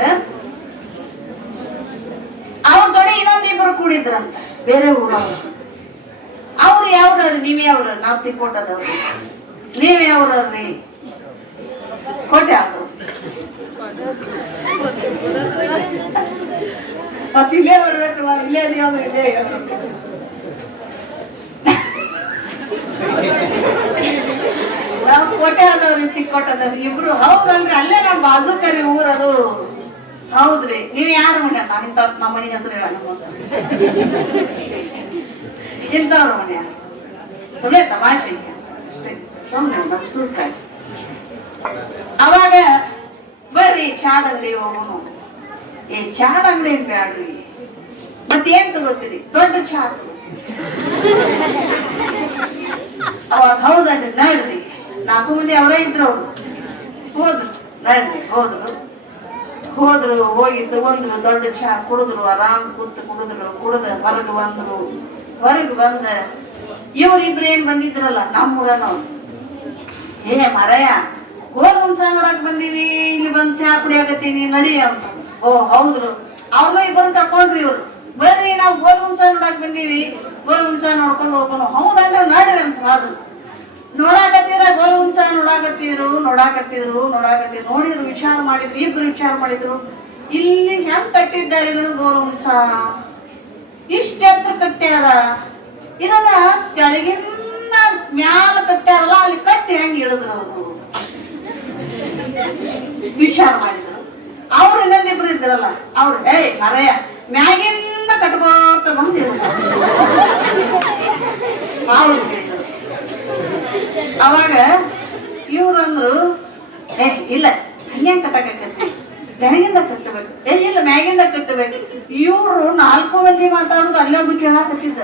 ಅವ್ರ ಜೋಡಿ ಇನ್ನೊಂದಿಬ್ರು ಕೂಡಿದ್ರಂತ ಬೇರೆ ಊರವ್ರು. ಅವ್ರು ಯಾವ್ರವ್ರಿ? ನೀವ್ ಯಾವ್ರ? ನಾವ್ ತಿಕ್ಕೋಟದವ್ರಿ. ನೀವ್ ಯಾವ್ರವ್ರಿ? ಕೋಟೆ ಆದ್ರು. ಮತ್ ಇಲ್ಲೇ ಬರ್ಬೇಕಲ್ವ? ಇಲ್ಲೇ ಅದ್ಯಾವ್ದು ಇಲ್ಲೇ ನಾವು ಕೋಟೆ ಆದವ್ರಿ ತಿಕ್ಕೋಟದವ್ರಿ ಇಬ್ರು. ಹೌದಲ್ರಿ, ಅಲ್ಲೇ ನಮ್ ಬಾಜುಕರಿ ಊರದು. ಹೌದ್ರಿ, ನೀವ್ ಯಾರು ಮನೆ? ಇಂತ ನಮ್ಮ ಮನೆ ಹೆಸರು ಹೇಳ ಇಂಥವ್ರ ಮನೆ ಸುಮ್ಮನೆ ತಮಾಷೆ ಅಷ್ಟೇ, ಸುಮ್ಮನೆ ನಗ್ಸೂಕಾಯಿ. ಅವಾಗ ಬರ್ರಿ ಚಾದ ಅಂಗಡಿ ಹೋಗೋನು. ಚಾದ ಅಂಗಡಿ ಏನ್ ಬ್ಯಾಡ್ರಿ, ಮತ್ತೇನ್ ತಗೋತೀರಿ? ದೊಡ್ಡ ಚಾ ತಗೋತೀರಿ. ಅವಾಗ ಹೌದಲ್ರಿ ನಡ್ರಿ, 4 ಮಂದಿ ಅವರೇ ಇದ್ರು. ಅವ್ರು ಹೋದ್ರು, ನಡ್ರಿ ಹೋದ್ರು ಹೋಗಿ ತಗೊಂಡ್ರು. ದೊಡ್ಡ ಚಹಾ ಕುಡಿದ್ರು, ಆರಾಮ್ ಕೂತ್ ಕುಡಿದ್ರು. ಕುಡ್ದ ಹೊರಗೆ ಬಂದ ಇವ್ರಿಬ್ರು ಏನ್ ಬಂದಿದ್ರಲ್ಲ ನಮ್ಮೂರನವ್ರು, ಮರಯ್ಯ ಗೋಲ್ ಗುಂಸ ನೋಡಕ್ ಬಂದೀವಿ, ಇಲ್ಲಿ ಬಂದ್ ಚಹಾ ಕುಡಿಯಾಕತ್ತೀನಿ ನಡಿ ಅಂತ. ಓ ಹೌದ್ರು, ಅವ್ರನ್ನೂ ಇಬ್ಬರು ಕರ್ಕೊಂಡ್ರಿ. ಇವ್ರು ಬರ್ರಿ ನಾವು ಗೋಲ್ ಗುಂಸ ನೋಡಕ್ ಬಂದೀವಿ, ಗೋಲ್ ಗುಂಸ ನೋಡ್ಕೊಂಡು ಹೋಗೋಣ. ಹೌದಂದ್ರೆ ನಡ್ರಿ ಅಂತ ಆದ್ರು. ನೋಡಾಕತ್ತೀರ ಗೋಲ್ ಗುಂಸ ನೋಡಾಕತ್ತಿದ್ರು. ನೋಡಿದ್ರು, ವಿಚಾರ ಮಾಡಿದ್ರು. ಇಬ್ರು ವಿಚಾರ ಮಾಡಿದ್ರು, ಇಲ್ಲಿ ಹೆಂಗ್ ಕಟ್ಟಿದ್ದಾರೆ ಇದನ್ನು ಗೋಲ್ ಗುಂಸ? ಇಷ್ಟ ಎತ್ತರ ಕಟ್ಟ್ಯಾರ, ಇದನ್ನ ಕೆಳಗಿಂದ ಮ್ಯಾಲ ಕಟ್ಟ್ಯಾರಲ್ಲ, ಅಲ್ಲಿ ಕಟ್ಟಿ ಹೆಂಗ್ ಇಳಿದ್ರು ಅವರು? ವಿಚಾರ ಮಾಡಿದ್ರು. ಅವ್ರು ಇನ್ನೊಂದಿಬ್ರು ಇದ್ರಲ್ಲ, ಅವ್ರು ಮರಯ್ಯ ಮ್ಯಾಗಿಂದ ಕಟ್ಕೋತ ಬಂದಿರು. ಅವಾಗ ಇವ್ರಂದ್ರು ಇಲ್ಲ ಹಂಗ್ಯಾಂಗ ಕಟ್ಟಕತ್ತಿ, ಕೆಳಗಿಂದ ಕಟ್ಟಬೇಕು. ಇಲ್ಲ ಮ್ಯಾಗಿಂದ ಕಟ್ಟಬೇಕು. ಇವ್ರು 4 ಮಂದಿ ಮಾತಾಡುದು ಅಲ್ಲೇ ಒಬ್ಬ ಕೇಳಾಕತ್ತಿದ್ದ.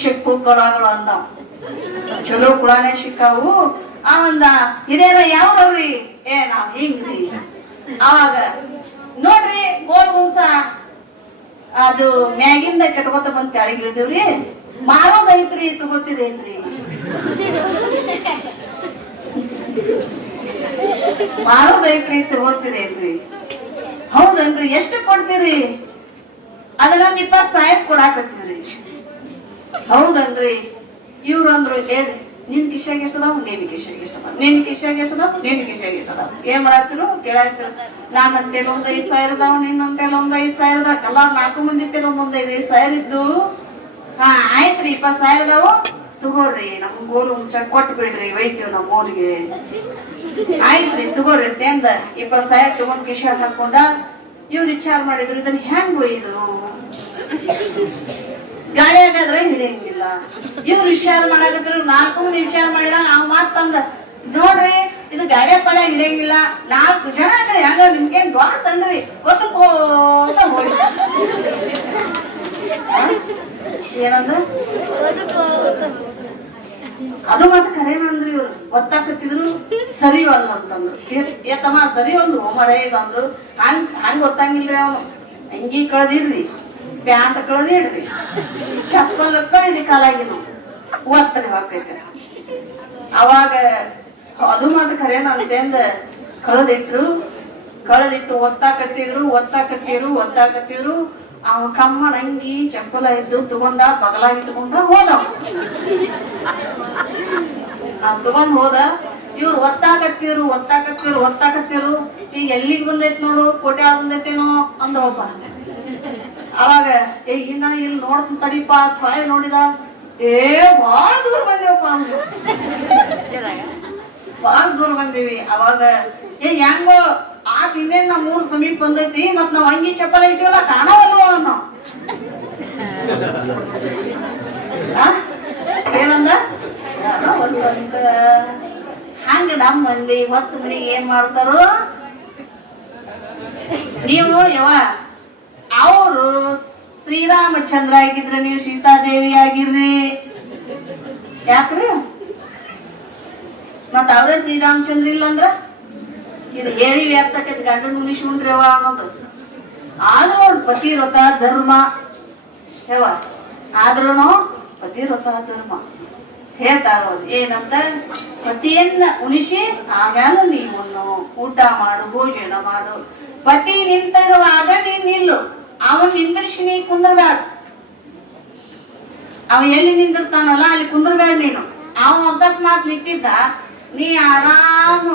ಶಿಕ್ಕು ಕೊಳಗಳು ಅಂದಾವ್, ಚಲೋ ಕುಳಾನೆ ಸಿಕ್ಕಾವು. ಅವಂದ ಹಿರಿಯರ ಯಾವ್ರವ್ರಿ? ನಾವ್ ಹಿಂಗ್ರಿ. ಅವಾಗ ನೋಡ್ರಿ ಗೋಲ್ ಗುಂಸ ಅದು ಮ್ಯಾಗಿಂದ ಕಟ್ಕೋತ ಬಂದ್ ಕೆಳಗೆ ಇಳಿದಿವ್ರಿ, ಮಾರೋದೈತ್ರಿ, ತಗೋತೀರೇನ್ರಿ? ಮಾರೋದೈತ್ರಿ, ತಗೋತೀರೇನ್ರಿ? ಹೌದನ್ರಿ, ಎಷ್ಟು ಕೊಡ್ತೀರಿ? ಅದನ್ನ 20,000 ಕೊಡಾಕತ್ತೀವ್ರಿ. ಹೌದನ್ರಿ. ಇವ್ರಂದ್ರು ನಿನ್ ಕಿಶಾಗ ಎಷ್ಟದಾವ್? ನಿನ್ ಕಿಶಾಗ ಎಷ್ಟದಾವ್? ನಿನ್ ಕಿಶಾಗ ಎಷ್ಟದಾವ್? ನಿನ್ ಕಿಶಾಗ ಎಷ್ಟದಾವ್? ಏನ್ ಮಾಡಾಕ್ತಿರು? ಕೇಳಾಕ್ತಿರು. ನಾನಂತೇಳಿ 5,000 ಇದಾವ್, ನಿನ್ನಂತೇಳಿ 5,000 ಇದಾವ. ಎಲ್ಲ 4 ಮಂದಿ ತೇಲಿ 5,000 ಇದ್ದು. ಆಯ್ತ್ರಿ, 20,000 ಇದಾವು. ತಗೋರಿ ನಮ್ ಗೋಲು ಮುಂಚೆ ಕೊಟ್ಟು ಬಿಡ್ರಿ ಒಯ್ತೀವಿ ನಮ್ಮ ಊರಿಗೆ. ಆಯ್ತ್ರಿ ತಗೋರಿ ಅಂದ 20,000 ತಗೊಂಡ್ ಕಿಶಾನ್ ಹಾಕೊಂಡ. ಇವ್ರು ವಿಚಾರ ಮಾಡಿದ್ರು ಇದನ್ನ ಹೆಂಗ್ ಒಯ್ದು ಗಾಡಿ ಆಗಾದ್ರೆ ಹಿಡಿಯಂಗಿಲ್ಲ. ಇವ್ರು ವಿಚಾರ ಮಾಡಾಕತ್ರು 4 ಮಂದಿ ವಿಚಾರ ಮಾಡಿದಾಗ ಅವ್ ಮಾತಂದ ನೋಡ್ರಿ ಇದು ಗಾಡಿ ಪಡ ಹಿಡಿಯಂಗಿಲ್ಲ 4 ಜನ ಅಂದ್ರೆ ಹಂಗ ನಿಮ್ಗೇನ್ ದೊಡ್ಡನ್ರಿ ಗೊತ್ತಕೋತ ಹೋಗಿ ಏನಂದ್ರ ಅದು ಮತ್ತೆ ಕರೇನಂದ್ರಿ ಇವ್ರು ಗೊತ್ತಾಕತ್ತಿದ್ರು ಸರಿವಲ್ಲ ಅಂತಂದ್ರು. ಏತಮ್ಮ ಸರಿ ಒಂದು ಮರೇ ಅಂದ್ರು. ಹಂಗ್ ಗೊತ್ತಂಗಿಲ್ರಿ ಅವನು ಅಂಗಿ ಕಳ್ದಿಡ್ರಿ ಪ್ಯಾಂಟ್ ಕಳ್ದಿಡ್ರಿ ಚಪ್ಪಲ್ ಕಳಿದಿ ಕಾಲಾಗಿನು ಒತ್ತರಿ ಹಾಕೈತೆ. ಅವಾಗ ಅದು ಮತ್ತೆ ಕರೇನ ಅಂತಂದ ಕಳೆದಿಟ್ಟು ಒತ್ತಾಕತ್ತಿದ್ರು. ಅವ ಕಮ್ಮನ ಅಂಗಿ ಚಪ್ಪಲ ಇದ್ದು ತಗೊಂಡ ಬಗಲಾಗಿಟ್ಕೊಂಡ ಹೋದ. ತಗೊಂಡ್ ಹೋದ. ಇವ್ರು ಒತ್ತಾಕತ್ತಿರು ಈಗ ಎಲ್ಲಿಗ್ ಬಂದೈತ್ ನೋಡು ಕೋಟೆ ಬಂದೈತೇನೋ ಅಂದ ಒಬ್ಬ. ಅವಾಗ ಇನ್ನ ಇಲ್ಲಿ ನೋಡ್ಕೊಂಡ್ ತಡಿಪ ಹೊಳೆ ನೋಡಿದ ಬಾಳ ದೂರ ಬಂದೇವಪ್ಪ ಬಾಳ ದೂರ ಬಂದೇವಿ. ಅವಾಗ ಹೆಂಗೋ ಆತ್ ಇನ್ನೇನ್ ನಮ್ ಊರ್ ಸಮೀಪ ಬಂದೈತಿ ಮತ್ ನಾವ್ ಅಂಗಿ ಚಪ್ಪಲ ಇಟ್ಟಿವಲ್ಲ ಕಾಣವಲ್ವ ಅನ್ನೋ ಏನಂದ ಹಂಗ ನಮ್ ಮಂದಿ ಹೊತ್ತು ಮನಿಗೆ ಏನ್ ಮಾಡ್ತಾರೋ ನೀವು ಅವರು ಶ್ರೀರಾಮಚಂದ್ರ ಆಗಿದ್ರೆ ನೀವು ಸೀತಾದೇವಿ ಆಗಿರ್ರಿ. ಯಾಕ್ರಿ ಮತ್ತ ಅವ್ರೇ ಶ್ರೀರಾಮಚಂದ್ರ ಇಲ್ಲ ಅಂದ್ರ ಇದು ಹೇಳಿ ವ್ಯಾಪ್ತಕ್ಕದ ಗಂಡ ಮುನಿಸ್ಕೊಂಡ್ರಿ ಅವ ಅನ್ನೋದು. ಆದ್ರೂ ಪತಿವ್ರತ ಧರ್ಮ ಆದ್ರೂ ಪತಿವ್ರತ ಧರ್ಮ ಹೇಳ್ತಾರ. ಏನಂತ ಪತಿಯನ್ನ ಉಣಿಸಿ ಆಮ್ಯಾಲ ನೀವನ್ನು ಊಟ ಮಾಡು ಭೋಜನ ಮಾಡು. ಪತಿ ನಿಂತಿರುವಾಗ ನೀನ್ ನಿಲ್ಲು, ಅವನ್ ನಿಂದಿರ್ಸಿ ನೀ ಕುಂದ್ರಬೇಡ. ಅವ ಎಲ್ಲಿ ನಿಂದಿರ್ತಾನಲ್ಲ ಅಲ್ಲಿ ಕುಂದ್ರಬೇಡ ನೀನು. ಅವ ಅಕಸ್ಮಾತ್ ನಿಂತಿದ್ದ ನೀ ಆರಾಮ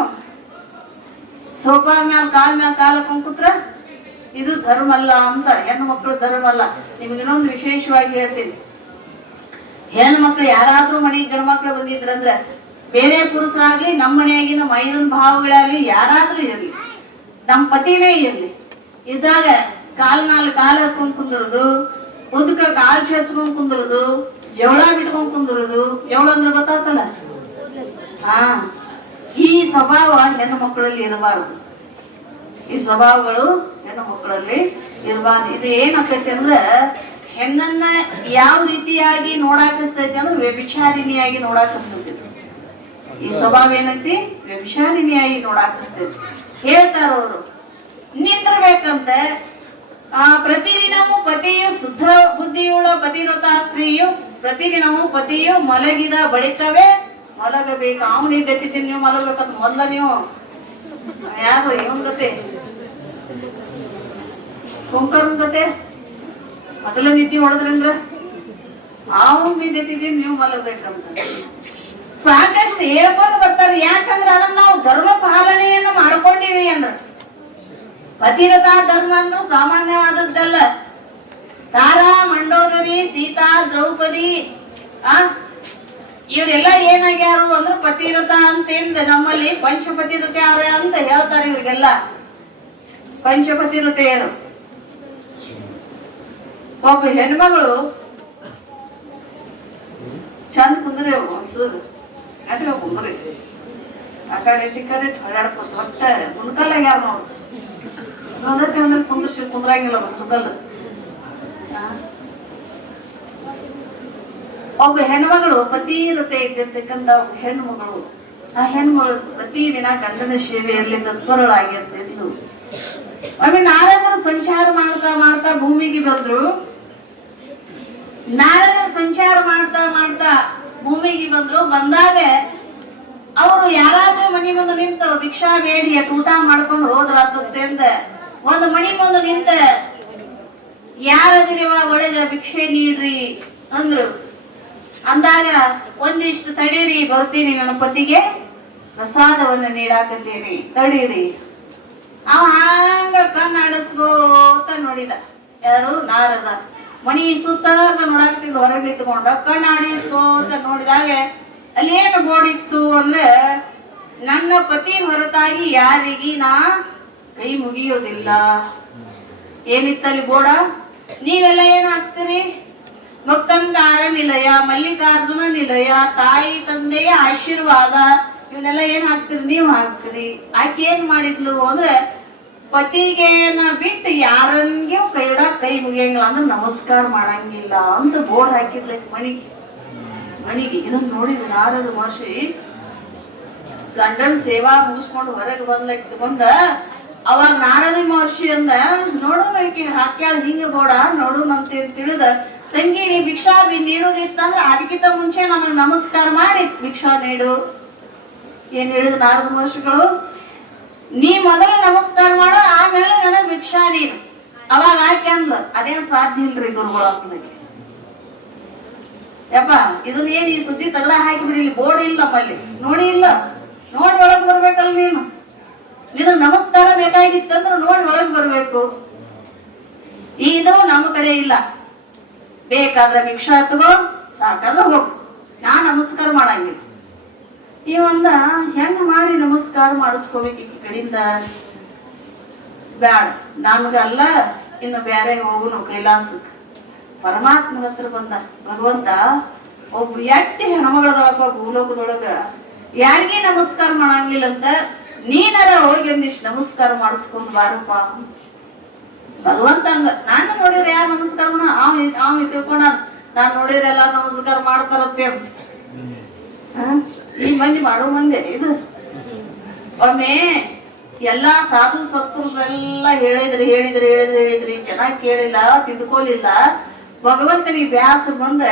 ಸೋಫಾ ಮ್ಯಾಲ ಕಾಲ ಕುಂಕುತ್ರ ಇದು ಧರ್ಮ ಅಲ್ಲ ಅಂತ. ಹೆಣ್ಣು ಮಕ್ಕಳು ಧರ್ಮ ಅಲ್ಲ. ನಿಮ್ಗೆ ಇನ್ನೊಂದು ವಿಶೇಷವಾಗಿ ಹೇಳ್ತೀನಿ, ಹೆಣ್ಣು ಮಕ್ಳು ಯಾರಾದ್ರೂ ಮನೆಗೆ ಗಂಡು ಮಕ್ಳು ಬಂದಿದ್ರಂದ್ರ ಬೇರೆ ಪುರುಷರಾಗ್ಲಿ ನಮ್ಮ ಮನೆಯಾಗಿನ ಮೈದನ್ ಭಾವಗಳಲ್ಲಿ ಯಾರಾದ್ರೂ ಇರಲಿ ನಮ್ ಪತಿನೇ ಇರ್ಲಿ ಇದ್ದಾಗ ಕಾಲ್ ಹಾಕೊಂಡ್ ಕುಂದ್ರದು, ಮುದುಕ ಕಾಲ್ ಚೇರ್ಸ್ಕೊಂಡ್ ಕುಂದ್ರದು, ಜವಳ ಬಿಟ್ಕೊಂಡ್ ಕುಂದ್ರದು. ಜವಳ ಅಂದ್ರೆ ಗೊತ್ತಾಗ್ತಲ್ಲ. ಈ ಸ್ವಭಾವ ಹೆಣ್ಣು ಮಕ್ಕಳಲ್ಲಿ ಇರಬಾರದು. ಈ ಸ್ವಭಾವಗಳು ಹೆಣ್ಣು ಮಕ್ಕಳಲ್ಲಿ ಇರಬಾರ್ದು. ಇದು ಏನಾಕೈತಿ ಅಂದ್ರ ಹೆಣ್ಣನ್ನ ಯಾವ ರೀತಿಯಾಗಿ ನೋಡಾಕಸ್ತೈತಿ ಅಂದ್ರೆ ವ್ಯಭಿಚಾರಿಣಿಯಾಗಿ ನೋಡಾಕಸ್ತೈತಿ. ಈ ಸ್ವಭಾವ ಏನೈತಿ ವ್ಯಭಿಚಾರಿಣಿಯಾಗಿ ನೋಡಾಕಸ್ತೈತಿ. ಹೇಳ್ತಾರ ಅವರು ನಿಂದಿರ್ಬೇಕಂತ. ಪ್ರತಿದಿನವೂ ಪತಿಯು ಶುದ್ಧ ಬುದ್ಧಿಯುಳ್ಳ ಪತಿವ್ರತ ಸ್ತ್ರೀಯು ಪ್ರತಿದಿನವೂ ಪತಿಯು ಮಲಗಿದ ಬಳಿಕವೇ ಮಲಗಬೇಕು. ಅವನಿದ್ದೆತ್ತಿದ್ದೀನಿ ನೀವು ಮಲಗಬೇಕಂತ ಮೊದಲ ನೀವು ಯಾರು ಇವನ್ ಗತೆ ಕುಂಕರ್ನ ಗತೆ ಮೊದಲ ನಿದ್ದೆ ಹೊಡೆದ್ರಂದ್ರ ಅವನ್ ನಿದ್ದೆತ್ತಿದ್ದೀನಿ ನೀವು ಮಲಗಬೇಕಂತ ಸಾಕಷ್ಟು ಹೇಳ್ಕೊಂಡು ಬರ್ತಾರೆ. ಯಾಕಂದ್ರೆ ಅದನ್ನ ನಾವು ಧರ್ಮ ಪಾಲನೆಯನ್ನು ಮಾಡ್ಕೊಂಡಿವಿ ಅಂದ್ರ. ಪತಿವ್ರತ ಧರ್ಮ ಅಂದ್ರೆ ಸಾಮಾನ್ಯವಾದದ್ದಲ್ಲ. ತಾರಾ, ಮಂಡೋದರಿ, ಸೀತಾ, ದ್ರೌಪದಿ ಇವರೆಲ್ಲ ಏನಾಗ್ಯಾರು ಅಂದ್ರೆ ಪತಿವ್ರತ ಅಂತೇಂದ ನಮ್ಮಲ್ಲಿ ಪಂಚಪತಿವ್ರತೆ ಯಾರು ಅಂತ ಹೇಳ್ತಾರೆ. ಇವ್ರಿಗೆಲ್ಲ ಪಂಚಪತಿವ್ರತೆಯರು. ಒಬ್ಬ ಹೆಣ್ಮಗಳು ಚಂದ ಕುಂದ್ರಿ ಒಂಚೂರು ಅಟ್ಗ ಕುಂದ್ರಿ ಆ ಕಡೆ ಈ ಕಡೆ ಹೊರಾಡ್ಕೊತ ಒಟ್ಟ ಮುನ್ಕಲ್ಲ ಯಾರು ನೋಡು ಒಂದತ್ತೆ ಅಂದ್ರೆ ಕುಂದ್ರಂಗಿಲ್ಲ ಮುನ್ಕಲ್ಲ. ಒಬ್ಬ ಹೆಣ್ಮಗಳು ಪತಿವ್ರತೆ ಇದ್ದಿರ್ತಕ್ಕಂಥ ಒಬ್ಬ ಹೆಣ್ಮಗಳು. ಆ ಹೆಣ್ಮಗಳು ಪ್ರತಿದಿನ ಗಂಡನ ಸೇವೆಯಲ್ಲಿ ತತ್ಪರಳಾಗಿರ್ತಿದ್ಲು. ಒಮ್ಮೆ ನಾರದರು ಸಂಚಾರ ಮಾಡ್ತಾ ಭೂಮಿಗೆ ಬಂದ್ರು. ನಾರದರು ಸಂಚಾರ ಮಾಡ್ತಾ ಭೂಮಿಗೆ ಬಂದಾಗ ಅವರು ಯಾರಾದ್ರೂ ಮನಿ ಮುಂದೆ ನಿಂತು ಭಿಕ್ಷಾ ಬೇಡಿ ಊಟ ಮಾಡ್ಕೊಂಡು ಹೋದ್ರ ಅಂತ ಒಂದು ಮನಿ ಮುಂದೆ ನಿಂತ ಯಾರದಿರಿವ ಒಳಗ ಭಿಕ್ಷೆ ನೀಡ್ರಿ ಅಂದ್ರು. ಅಂದಾಗ ಒಂದಿಷ್ಟು ತಡೀರಿ ಬರ್ತೀನಿ, ನನ್ನ ಪತಿಗೆ ಪ್ರಸಾದವನ್ನು ನೀಡಾಕತ್ತೀನಿ ತಡೀರಿ. ಅವ ಹಂಗ ಕಣ್ಣಾಡಿಸ್ಕೋತ ನೋಡಿದ. ಯಾರು ನಾರದ. ಮಣಿ ಸುತ್ತ ನೋಡಾಕತ್ತಿದ್ ಹೊರಗೆ ನಿಂತ್ಕೊಂಡ ಕಣ್ಣಾಡಿಸ್ತು ಅಂತ ನೋಡಿದಾಗ ಅಲ್ಲಿ ಏನು ಬೋರ್ಡ್ ಇತ್ತು ಅಂದ್ರೆ, ನನ್ನ ಪತಿ ಹೊರತಾಗಿ ಯಾರಿಗಿ ನಾ ಕೈ ಮುಗಿಯೋದಿಲ್ಲ. ಏನಿತ್ತಲ್ಲಿ ಬೋರ್ಡ? ನೀವೆಲ್ಲ ಏನ್ ಹಾಕ್ತೀರಿ? ಮುಕ್ತಂಗಾರ ನಿಲಯ, ಮಲ್ಲಿಕಾರ್ಜುನ ನಿಲಯ, ತಾಯಿ ತಂದೆಯ ಆಶೀರ್ವಾದ, ಇವನ್ನೆಲ್ಲ ಏನ್ ಹಾಕ್ತಿರಿ? ನೀವು ಹಾಕ್ತಿರಿ. ಆಕೆ ಏನ್ ಮಾಡಿದ್ಲು ಅಂದ್ರೆ, ಪತಿಗೇನ ಬಿಟ್ಟು ಯಾರಂಗೂ ಕೈ ಮುಗಿಯಂಗಿಲ್ಲ ಅಂದ್ರೆ ನಮಸ್ಕಾರ ಮಾಡಂಗಿಲ್ಲ ಅಂತ ಬೋರ್ಡ್ ಹಾಕಿದ್ಲ ಮನಿಗೆ. ಇದನ್ನ ನೋಡಿದ್ರು ನಾರದ ಮಹರ್ಷಿ ಗಂಡನ್ ಸೇವಾ ಮುಗಿಸ್ಕೊಂಡು ಹೊರಗೆ ಬಂದ ಅವಾಗ ನಾರದ ಮಹರ್ಷಿ ಅಂದ, ನೋಡು ಹಾಕ್ಯಾಳ ಹಿಂಗ ಬೋಡ ನೋಡು ಅಂತ ತಿಳಿದ, ತಂಗಿ ನೀ ಭಿಕ್ಷಾ ನೀಡೋದಿತ್ತಂದ್ರೆ ಅದಕ್ಕಿಂತ ಮುಂಚೆ ನಮಗ್ ನಮಸ್ಕಾರ ಮಾಡಿ ಭಿಕ್ಷಾ ನೀಡು. ಏನ್ ಹೇಳಿದ ನಾರದ ಮಹರ್ಷಿಗಳು? ನೀ ಮೊದಲು ನಮಸ್ಕಾರ ಮಾಡು, ಆಮೇಲೆ ನನಗ್ ಭಿಕ್ಷಾ ನೀನು. ಅವಾಗ ಆಕೆ ಅಂದ್ಲ, ಅದೇನ್ ಸಾಧ್ಯ ಇಲ್ರಿ ಗುರುಗಳ ಯಪ್ಪ, ಇದನ್ನ ಏನ್ ಈ ಸುದ್ದಿ ತಗದ ಹಾಕಿ ಬಿಡಿ, ಬೋರ್ಡ್ ಇಲ್ಲ ನಮ್ಮಲ್ಲಿ, ನೋಡಿ ಇಲ್ಲ, ನೋಡಿ ಒಳಗ್ ಬರ್ಬೇಕಲ್ಲ ನೀನು. ನಿನಗ್ ನಮಸ್ಕಾರ ಬೇಕಾಗಿತ್ತಂದ್ರೆ ನೋಡಿ ಒಳಗ್ ಬರ್ಬೇಕು. ಇದು ನಮ್ಮ ಕಡೆ ಇಲ್ಲ, ಬೇಕಾದ್ರೆ ಭಿಕ್ಷಾ ತಗೋ, ಸಾಕಾದ್ರೆ ಹೋಗು, ನಾ ನಮಸ್ಕಾರ ಮಾಡಂಗಿಲ್ಲ. ಇವಂದ ಹೆಂಗ ಮಾಡಿ ನಮಸ್ಕಾರ ಮಾಡಿಸ್ಕೋಬೇಕು ಈ ಕಡೆಯಿಂದ? ಬ್ಯಾಡ, ನಮ್ಗಲ್ಲ, ಇನ್ನು ಬೇರೆ ಹೋಗುನು ಕೈಲಾಸಕ್ಕೆ. ಪರಮಾತ್ಮನ ಹತ್ರ ಬಂದ ಭಗವಂತ, ಒಬ್ಬ ಎಟ್ಟಿ ಹೆಣ್ಮಗಳದೊಳಗ ಭೂಲೋಕದೊಳಗ ಯಾರಿಗೇ ನಮಸ್ಕಾರ ಮಾಡಂಗಿಲ್ಲ ಅಂತ, ನೀನಾರ ಹೋಗಿ ಒಂದಿಷ್ಟು ನಮಸ್ಕಾರ ಮಾಡಿಸ್ಕೊಂಡ್ ಬಾರಪ್ಪ. ಭಗವಂತ ಹಂಗ, ನಾನು ನೋಡಿದ್ರೆ ಯಾರು ನಮಸ್ಕಾರ ಅವ್ ತಿಳ್ಕೊಂಡ, ನಾನ್ ನೋಡಿದ್ರೆ ಎಲ್ಲಾ ನಮಸ್ಕಾರ ಮಾಡ್ತಾರತ್ತೆ. ಈ ಮಂದಿ ಮಾಡೋ ಮಂದಿ ಇದು. ಒಮ್ಮೆ ಎಲ್ಲಾ ಸಾಧು ಸತ್ಪುರುಷರೆಲ್ಲ ಹೇಳಿದ್ರಿ ಚೆನ್ನಾಗಿ ಕೇಳಿಲ್ಲ, ತಿದ್ಕೋಲಿಲ್ಲ. ಭಗವಂತನಿಗೆ ಬ್ಯಾಸರ ಬಂದ,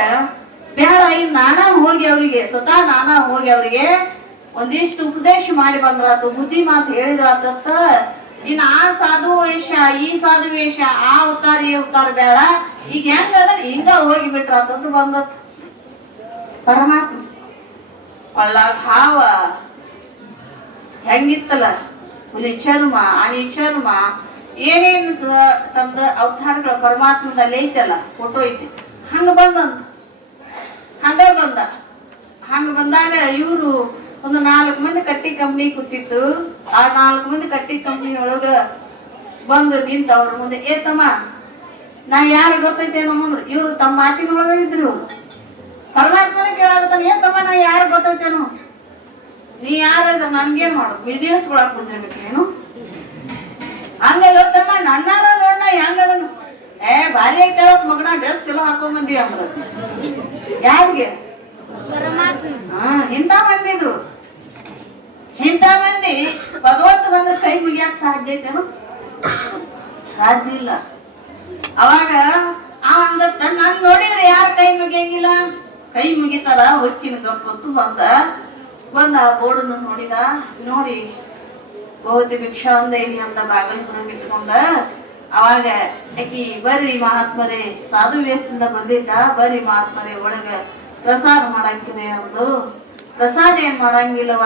ಬ್ಯಾಡ ಇನ್ ನಾನಾ ಹೋಗಿ ಅವ್ರಿಗೆ ಒಂದಿಷ್ಟು ಉಪದೇಶ ಮಾಡಿ ಬಂದ್ರಾತು, ಬುದ್ಧಿ ಮಾತು ಹೇಳಿದ್ರಾತ. ಇನ್ ಆ ಸಾಧು ವೇಷ, ಈ ಸಾಧು ವೇಷ, ಆ ಅವತಾರ ಈ ಅವತಾರ ಬೇಡ, ಈಗ ಹೆಂಗದ ಹಿಂಗ ಹೋಗಿ ಬಿಟ್ರಾತಂತ ಬಂದತ್. ಪರಮಾತ್ಮ ಒಳ್ಳಾಗ ಹಾವ ಹೆಂಗಿತ್ತಲ್ಲ, ಹುಲಿ ಚರ್ಮ, ಆನಿ ಚರ್ಮ, ಏನೇನ್ ತಂದ ಅವತಾರಗಳ ಪರಮಾತ್ಮದಲ್ಲಿ ಐತಲ್ಲ, ಫೋಟೋ ಐತಿ, ಹಂಗ ಬಂದಾಗ ಇವ್ರು ಒಂದು 4 ಮಂದಿ ಕಟ್ಟಿ ಕಂಪ್ನಿ ಕೂತಿತ್ತು. ಆ 4 ಮಂದಿ ಕಟ್ಟಿ ಕಂಪ್ನಿ ಒಳಗ ಬಂದು ನಿಂತ ಅವ್ರ ಮುಂದೆ, ಏ ತಮ್ಮ ನಾ ಯಾರು ಗೊತ್ತೈತೆ ನಮ್ಮಂದ್ರ, ಇವ್ರು ತಮ್ಮ ಮಾತಿನೊಳಗ ಇದ್ರು. ಇವ್ರು ಪರಮಾತ್ಮನ ಕೇಳಾಗತ್ತಾನ, ಏನ್ ತಮ್ಮ ನಾ ಯಾರು ಗೊತ್ತೈತೇನು? ನೀ ಯಾರಾಗ ನನ್ಗೇನ್ ಮಾಡೋದು, ವಿಡಿಯೋಸ್ಕೊಳಕ್ ಬಂದಿರ್ಬೇಕೇನು? ಹಂಗಲ್ಲ ತಮ್ಮ, ನನ್ನಾರ ನೋಡ ಹೆಂಗದನು, ಭಾರಿ ಐತಳತ್ ಮಗನ, ಡ್ರೆಸ್ ಚಲೋ ಹಾಕೊಂಡ್ ಬಂದಿ ಅಂದ್ರ ಯಾರಿಗೆ? ಇಂಥ ಮಂದಿದ್ರು. ಇಂಥ ಮಂದಿ ಭಗವಂತ ಬಂದ್ರೆ ಕೈ ಮುಗಿಯಾಕ ಸಾಧ್ಯ ಐತೇನು? ಸಾಧ್ಯ ಇಲ್ಲ. ಅವಾಗ ಅವ ಅಂದತ್ತ, ನಾನ್ ನೋಡಿದ್ರೆ ಯಾರು ಕೈ ಮುಗಿಯಂಗಿಲ್ಲ, ಕೈ ಮುಗಿತಾರ ಹೊಕ್ಕಿನ ಗಪ್ಪತ್ತು ಬಂದ ಆ ಬೋರ್ಡನ್ನು ನೋಡಿದ. ನೋಡಿ ಬಹುತಿ ಭಿಕ್ಷಾ ಅಂದ ಇಲ್ಲಿ ಅಂತ ಬಾಗಲ್ ಹೊರಗೆ ಇಟ್ಕೊಂಡ. ಅವಾಗ ಆಕಿ, ಬರ್ರಿ ಮಹಾತ್ಮರೇ, ಸಾಧು ವೇಷದಿಂದ ಬಂದಿದ್ದ, ಬರ್ರಿ ಮಹಾತ್ಮರೇ ಒಳಗ ಪ್ರಸಾದ ಮಾಡಾಕಿದೆ ಅಂದು. ಪ್ರಸಾದ ಏನ್ ಮಾಡಂಗಿಲ್ಲವ,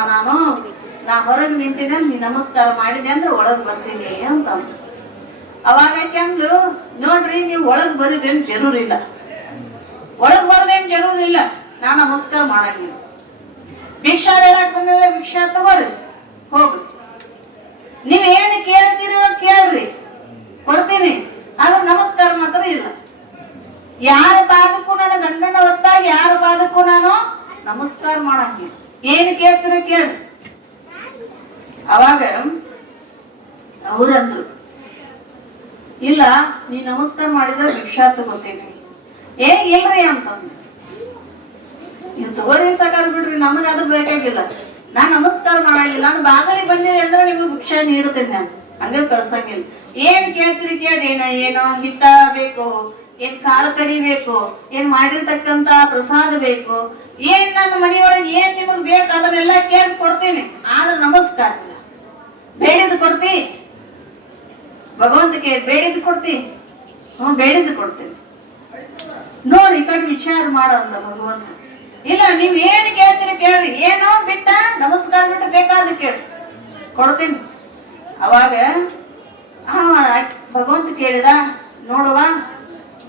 ನಾ ಹೊರಗೆ ನಿಂತೀನಿ, ನೀ ನಮಸ್ಕಾರ ಮಾಡಿದೆ ಅಂದ್ರೆ ಒಳಗ್ ಬರ್ತೀನಿ ಅಂತ. ಅವಾಗ ಆಕೆ ಅಂದ್ಲು, ನೋಡ್ರಿ ನೀವು ಒಳಗ್ ಬರೋದೇನು ಜರೂರಿಲ್ಲ, ಒಳಗ್ ಬರೋದೇನ್ ಜರೂರಿಲ್ಲ, ನಾ ನಮಸ್ಕಾರ ಮಾಡಂಗಿಲ್ಲ. ಭಿಕ್ಷಾ ಹೇಳಕ್ ಬಂದಿಲ್ಲ, ಭಿಕ್ಷಾ ತಗೋರಿ ಹೋಗ್ರಿ, ನೀವ್ ಏನ್ ಕೇಳ್ತೀರಿ ಕೇಳ್ರಿ, ಕೊಡ್ತೀನಿ, ಆದ್ರೆ ನಮಸ್ಕಾರ ಮಾತ್ರ ಇಲ್ಲ. ಯಾರ ಪಾದಕ್ಕೂ ನನ್ನ ಗಂಡನ ಹೊರತಾಗಿ ಯಾರ ಪಾದಕ್ಕೂ ನಾನು ನಮಸ್ಕಾರ ಮಾಡಂಗಿಲ್ಲ. ಏನ್ ಕೇಳ್ತೀರ ಕೇಳ್ರಿ. ಅವಾಗ ಅವ್ರಂದ್ರು, ಇಲ್ಲ ನೀ ನಮಸ್ಕಾರ ಮಾಡಿದ್ರೆ ಭಿಕ್ಷಾ ತಗೋತೀನಿ. ಇಲ್ರಿ ಅಂತಂದ್ರೆ, ನೀವು ತಗೋರಿ ಸಾಕಾರ ಬಿಡ್ರಿ, ನಮಗ ಅದು ಬೇಕಾಗಿಲ್ಲ, ನಾನ್ ನಮಸ್ಕಾರ ಮಾಡಂಗಿಲ್ಲ, ನಾನು ಬಾಗಲಿಗೆ ಬಂದಿರಿ ಅಂದ್ರೆ ನಿಮ್ಗೆ ಭಿಕ್ಷಾ ನೀಡುತ್ತೇನೆ, ನಾನು ಹಂಗ ಕಳ್ಸಂಗಿಲ್ಲ. ಏನ್ ಕೇಳ್ತೀರಿ ಕೇಳ್ರಿ, ಏನೋ ಹಿಟ್ಟ ಬೇಕು, ಏನ್ ಕಾಳು ಕಡಿ ಬೇಕು, ಏನ್ ಮಾಡಿರ್ತಕ್ಕಂತ ಪ್ರಸಾದ ಬೇಕು, ಏನ್ ನನ್ನ ಮನೆಯೊಳಗೆ ಏನ್ ನಿಮಗ್ ಬೇಕು ಅದನ್ನೆಲ್ಲ ಕೇಳಿ ಕೊಡ್ತೀನಿ, ಆದ್ರೆ ನಮಸ್ಕಾರ ಇಲ್ಲ. ಬೇಡಿದ್ದು ಕೊಡ್ತಿ, ಭಗವಂತಕ್ಕೆ ಬೇಡಿದ್ದು ಕೊಡ್ತಿ, ಬೇಡಿದ್ದು ಕೊಡ್ತೀನಿ. ನೋಡಿ ಈ ಕಡೆ ವಿಚಾರ ಮಾಡಂದ ಭಗವಂತ. ಇಲ್ಲ ನೀವ್ ಏನ್ ಕೇಳ್ತೀರಿ ಕೇಳ್ರಿ, ಏನೋ ಬಿಟ್ಟ ನಮಸ್ಕಾರ ಬಿಟ್ಟು ಬೇಕಾದ ಕೇಳಿ ಕೊಡ್ತೀನಿ. ಅವಾಗ ಭಗವಂತ ಕೇಳಿದ, ನೋಡುವ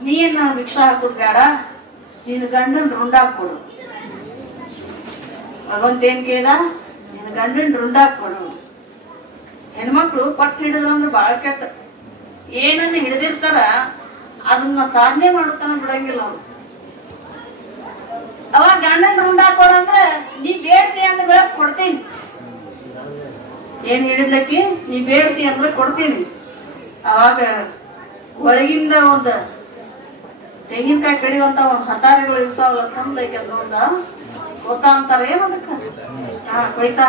ನೀ ಏನ್ ನಾನು ಭಿಕ್ಷಾ ಹಾಕುದ್ ಬೇಡ, ನಿನ್ನ ಗಂಡನ್ ರುಂಡಾಕ್ ಕೊಡು. ಭಗವಂತ ಏನ್ ಕೇಳ್ದ? ನಿನ್ನ ಗಂಡನ್ ರುಂಡಾಕ್ ಕೊಡು. ಹೆಣ್ಮಕ್ಳು ಪಟ್ಟು ಹಿಡಿದ್ರಂದ್ರೆ ಬಾಳ ಕೆಟ್ಟ. ಏನನ್ನ ಹಿಡಿದಿರ್ತಾರ ಅದನ್ನ ಸಾಧನೆ ಮಾಡುತ್ತಾನ ಬಿಡಂಗಿಲ್ಲ ಅವ್ರು. ಅವಾಗ ಗಂಡನ್ ರುಂಡಾಕ್ ಕೊಡಂದ್ರೆ ನೀ ಬೇಡ್ತಿ ಅಂದ್ರೆ ಬೆಳಕ್ ಕೊಡ್ತೀನಿ. ಏನ್ ಹೇಳಿದ್ಲಕ್ಕಿ? ನೀ ಬೇಡ್ತಿ ಅಂದ್ರೆ ಕೊಡ್ತೀನಿ. ಅವಾಗ ಒಳಗಿಂದ ಒಂದು ತೆಂಗಿನಕಾಯಿ ಕಡಿಯುವಂತ ಒಂದು ಹತಾರಿಗಳು ಇರ್ತಾವಲ್ಲ, ತಂದೈಕೆ ಒಂದ ಕೊಯ್ತಾ ಅಂತಾರ. ಏನ್ ಅದಕ್ಕ? ಕೊಯ್ತಾ.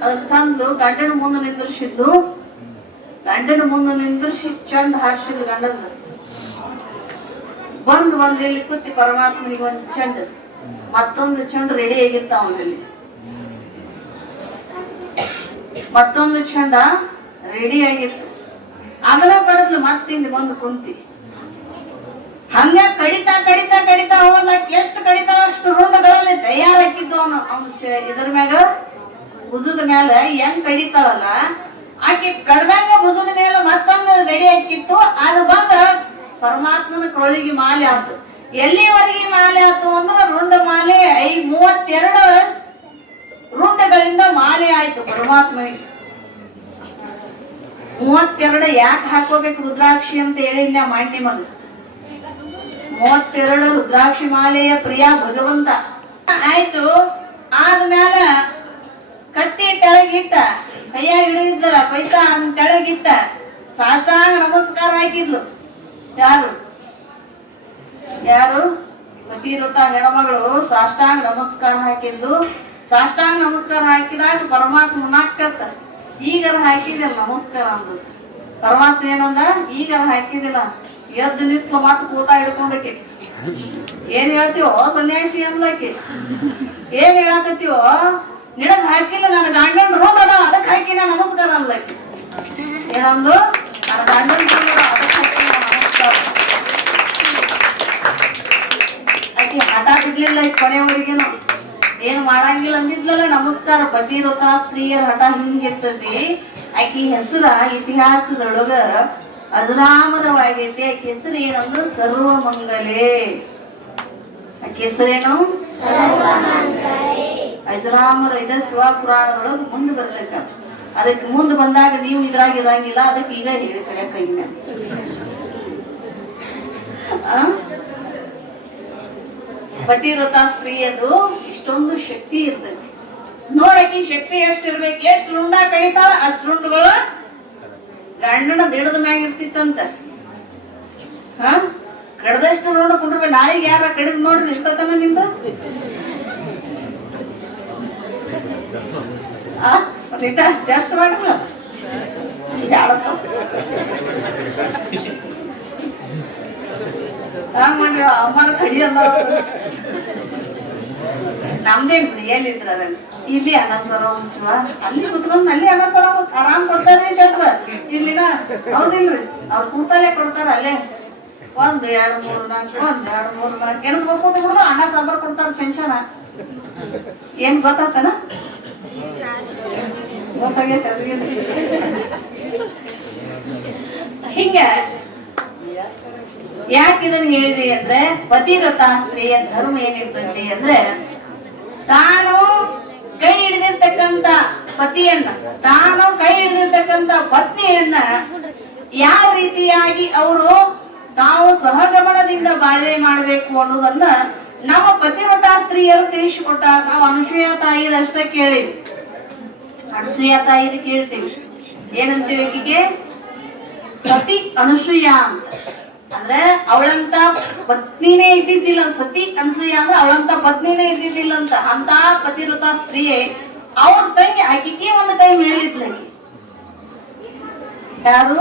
ಅದನ್ನ ತಂದು ಗಂಡನ ಮುಂದೆ ನಿಂದ್ರಿಸಿದ್ದು. ಗಂಡನ ಮುಂದೆ ನಿಂದ್ರಿಸಿ ಚಂಡ್ ಹಾರಿಸಿದ್ ಗಂಡನ ಬಂದ್ ಇಲ್ಲಿ ಕೂತಿ ಪರಮಾತ್ಮನಿಗೆ ಒಂದು ಚಂಡ್, ಮತ್ತೊಂದು ಚಂಡ್ ರೆಡಿ ಆಗಿರ್ತ ಅವನಲ್ಲಿ. ಮತ್ತೊಂದು ಚಂಡ ರೆಡಿ ಆಗಿತ್ತು. ಅದನ್ನ ಕಡದ್ಲು ಮತ್ತಿಂದ ಬಂದು ಕುಂತಿ. ಹಂಗ ಕಡಿತಾ ಕಡಿತಾ ಕಡಿತಾ ಹೋಗ್ಲಾಕ್ ಎಷ್ಟು ಕಡಿತಾ ಅಷ್ಟು ರುಂಡಗಳಲ್ಲಿ ತಯಾರಾಕಿದ್ದು ಅವನು. ಇದ್ರ ಮ್ಯಾಗ ಭುಜದ ಮ್ಯಾಲ ಹೆಂಗ್ ಕಡಿತಾಳಲ್ಲ, ಆಕೆ ಕಡ್ದಂಗ ಭುಜದ ಮೇಲೆ ಮತ್ತೊಂದು ರೆಡಿ ಹಾಕಿತ್ತು. ಅದು ಬಂದ ಪರಮಾತ್ಮನ ಕೊಳಿಗೆ ಮಾಲೆ ಆತು. ಎಲ್ಲಿವರೆಗೆ ಮಾಲೆ ಆತು ಅಂದ್ರೆ ರುಂಡ ಮಾಲೆ 32 ರುಂಡಗಳಿಂದ ಮಾಲೆ ಆಯ್ತು ಪರಮಾತ್ಮನಿಗೆ. 32 ಯಾಕೆ ಹಾಕೋಬೇಕು ರುದ್ರಾಕ್ಷಿ ಅಂತ ಹೇಳಿ ನಾ ಮಾಡಿ ನಿಮಗ. 32 ರುದ್ರಾಕ್ಷಿ ಮಾಲೆಯ ಪ್ರಿಯ ಭಗವಂತ ಆಯ್ತು. ಆದ್ಮೇಲ ಕಟ್ಟಿ ತೆಳಗಿಟ್ಟ, ಕೈಯ ಹಿಡಿದಿದ್ದಲ್ಲ ಕೊಯ್ತಾ ಅದನ್ನ ತೆಳಗಿಟ್ಟ, ಸಾಷ್ಟಾಂಗ ನಮಸ್ಕಾರ ಹಾಕಿದ್ಲು. ಯಾರು ಯಾರು ಪತಿವ್ರತ ಹೆಣ್ಮಗಳು ಸಾಷ್ಟಾಂಗ ನಮಸ್ಕಾರ ಹಾಕಿದ್ಲು. ಸಾಷ್ಟಾಂಗ ನಮಸ್ಕಾರ ಹಾಕಿದಾಗ ಪರಮಾತ್ಮ ನಾಕತ್ತ, ಈಗರ ಹಾಕಿದಿಲ್ಲ ನಮಸ್ಕಾರ ಅಂದ. ಪರಮಾತ್ಮ ಏನಂದ? ಈಗರ ಹಾಕಿದಿಲ್ಲ. ಎದ್ದು ನಿತ್ಲು ಮಾತು ಕೂತಾ ಹಿಡ್ಕೊಂಡಕ್ಕೆ ಏನ್ ಹೇಳ್ತೀವೋ ಸನ್ಯಾಸಿ ಅನ್ಲಕ್ಕೆ? ಏನ್ ಹೇಳಾಕತ್ತೀವೋ? ನಿನಗ್ ಹಾಕಿಲ್ಲ, ನನ್ನ ಗಂಡನ್ ರೋಡ್ ಅದ ಅದಕ್ಕೆ ಹಾಕಿನ ನಮಸ್ಕಾರ ಅನ್ಲಕ್ಕೆ. ಏನಂದು? ನನ್ನ ಗಂಡನ್ ಅದಕ್ಕೆ ಹಾಕಿನ ನಮಸ್ಕಾರ. ಆಕಿ ಹಠ ಬಿಡ್ಲಿಲ್ಲ ಕೊನೆಯವರಿಗೇನು. ಏನ್ ಮಾಡಂಗಿಲ್ಲ ಅಂದಿದ್ಲಲ್ಲ ನಮಸ್ಕಾರ. ಪತಿವ್ರತ ಸ್ತ್ರೀಯರ ಹಠ ಹಿಂಗಿರ್ತತಿ. ಆಕಿ ಹೆಸರ ಇತಿಹಾಸದೊಳಗ ಅಜರಾಮರವಾಗೈತಿ. ಆಕಿ ಹೆಸರು ಏನಂದ್ರ ಸರ್ವಮಂಗಲೆ. ಆಕಿ ಹೆಸರೇನು? ಅಜರಾಮರ. ಇದ ಶಿವಪುರಾಣದೊಳಗ ಮುಂದೆ ಬರ್ತೈತ. ಅದಕ್ಕೆ ಮುಂದೆ ಬಂದಾಗ ನೀವು ಇದ್ರಾಗ ಇರಂಗಿಲ್ಲ, ಅದಕ್ಕೆ ಈಗ ಹೇಳಿ ಕಡೆ ಕೈನ. ಪತಿವ್ರತ ಸ್ತ್ರೀಯದು ಇಷ್ಟೊಂದು ಶಕ್ತಿ ಇರ್ತೈತಿ. ನೋಡಕಿ ಶಕ್ತಿ ಎಷ್ಟಿರ್ಬೇಕು. ಎಷ್ಟು ರುಂಡ ಕಡಿತಾಳ ಅಷ್ಟು ರುಂಡಗಳು ಗಂಡನ ದಿಡದ ಮ್ಯಾಗ ಇರ್ತಿತ್ತಂತ. ಕಡ್ದಷ್ಟು ರುಂಡ ಕುಂಡ್ರಬೇಕು. ನಾಳೆಗೆ ಯಾರ ಕಡಿದ್ ನೋಡ್ರಿ ಇರ್ತತನ ನಿಮ್ದು? ಟೆಸ್ಟ್ ಮಾಡಿಲ್ಲ ಹಂಗ ಮಾಡ್ರಿ. ಅಮ್ಮಾರ ಕಡಿ ಅಂದ ನಮ್ದೇನ್ ಎಲ್ಲಿದ್ರ ಇಲ್ಲಿ ಅನಸರ ಮುಂಚುವ ಅಲ್ಲಿ ಕುತ್ಕೊಂಡ್ ಅಲ್ಲಿ ಅನಸರ ಆರಾಮ್ ಕೊಡ್ತಾರ್ರಿ ಶೆಟ್ರ. ಇಲ್ಲಿನ ಹೌದಿಲ್ರಿ? ಅವ್ರ ಕೂತಲ್ಲೇ ಕೊಡ್ತಾರ. ಅಲ್ಲೇ 1 2 3 4 1 2 3 4 ಎನಸ್ಬೋದು ಕೂತ್ ಬಿಡುದು. ಅನ್ನ ಸಾಂಬಾರ್ ಕೊಡ್ತಾರ ಶಂಶನ. ಏನ್ ಗೊತ್ತಾತನ? ಗೊತ್ತಾಗೈತೆ ಅವ್ರಿಗೆ. ಹಿಂಗ ಯಾಕೆ ಇದನ್ನ ಹೇಳಿದೆ ಅಂದ್ರೆ, ಪತಿವ್ರತ ಸ್ತ್ರೀಯ ಧರ್ಮ ಏನಿರ್ತೈತಿ ಅಂದ್ರೆ, ತಾನು ಕೈ ಹಿಡಿದಿರ್ತಕ್ಕಂತ ಪತಿಯನ್ನ, ತಾನು ಕೈ ಹಿಡಿದಿರ್ತಕ್ಕಂತ ಪತ್ನಿಯನ್ನ ಯಾವ ರೀತಿಯಾಗಿ ಅವರು ತಾವು ಸಹಗಮನದಿಂದ ಬಾಳ್ವೆ ಮಾಡಬೇಕು ಅನ್ನೋದನ್ನ ನಮ್ಮ ಪತಿವ್ರತ ಸ್ತ್ರೀಯರು ತಿಳಿಸಿಕೊಟ್ಟಾಗ ನಾವು ಅನಸೂಯ ತಾಯಿದ ಅಷ್ಟೇ ಕೇಳಿ. ಅನಸೂಯ ತಾಯಿದ ಕೇಳ್ತೀವಿ. ಏನಂತೀವಿ? ಆಕಿಗೆ ಸತಿ ಅನಸೂಯ ಅಂತ. ಅಂದ್ರೆ ಅವಳಂತ ಪತ್ನಿನೇ ಇದ್ದಿದ್ದಿಲ್ಲ. ಸತಿ ಅನಸೂಯ ಅಂದ್ರೆ ಅವಳಂತ ಪತ್ನಿನೇ ಇದ್ದಿದ್ದಿಲ್ಲ ಅಂತ. ಅಂತ ಪತಿವ್ರತ ಸ್ತ್ರೀಯೇ ಅವ್ರ ತಂಗಿ ಆಕಿಗೆ ಒಂದು ಕೈ ಮೇಲಿದ್ಲಕಿ. ಯಾರು?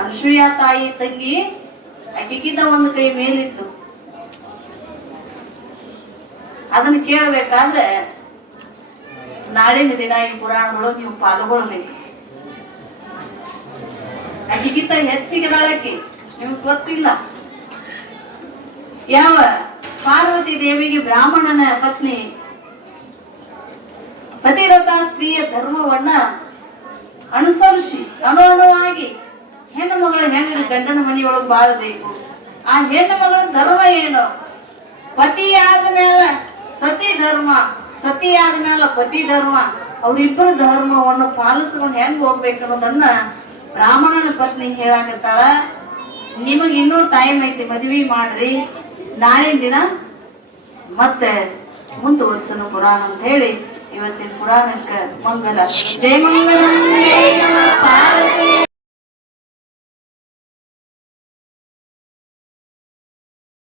ಅನಸೂಯ ತಾಯಿ ತಂಗಿ ಆಕಿಗಿಂತ ಒಂದು ಕೈ ಮೇಲಿದ್ದು. ಅದನ್ನ ಕೇಳಬೇಕಾದ್ರೆ ನಾಳಿನ ದಿನ ಈ ಪುರಾಣದೊಳಗೆ ನೀವು ಪಾಲ್ಗೊಳ್ಬೇಕು. ಆಕಿಗಿಂತ ಹೆಚ್ಚಿಗೆ ನಾಳಕಿ ನಿಮ್ಗೆ ಗೊತ್ತಿಲ್ಲ. ಯಾವ ಪಾರ್ವತಿ ದೇವಿಗೆ ಬ್ರಾಹ್ಮಣನ ಪತ್ನಿ ಪತಿವ್ರತ ಸ್ತ್ರೀಯ ಧರ್ಮವನ್ನ ಅನುಸರಿಸಿ ಅನುಗುಣವಾಗಿ ಹೆಣ್ಣು ಮಗಳು ಹೆಂಗ ಗಂಡನ ಮನೆಯೊಳಗೆ ಬಾಳಬೇಕು, ಆ ಹೆಣ್ಣು ಮಗಳ ಧರ್ಮ ಏನು, ಪತಿ ಆದ್ಮೇಲೆ ಸತಿ ಧರ್ಮ, ಸತಿ ಆದ್ಮೇಲೆ ಪತಿ ಧರ್ಮ, ಅವ್ರಿಬ್ಬರ ಧರ್ಮವನ್ನು ಪಾಲಿಸ್ಕೊಂಡು ಹೆಂಗ್ ಹೋಗ್ಬೇಕು ಅನ್ನೋದನ್ನ ಬ್ರಾಹ್ಮಣನ ಪತ್ನಿ ಹೇಳಾಕತ್ತಾಳ. ನಿಮಗ್ ಇನ್ನೂ ಟೈಮ್ ಐತಿ, ಮದ್ವಿ ಮಾಡ್ರಿ, ನಾಳಿನ ದಿನ ಮತ್ತೆ ಮುಂದುವರ್ಸೋಣ ಪುರಾಣ ಅಂತ ಹೇಳಿ ಇವತ್ತಿನ ಪುರಾಣಕ್ಕೆ ಮಂಗಲ. ಜಯ ಮಂಗಲ.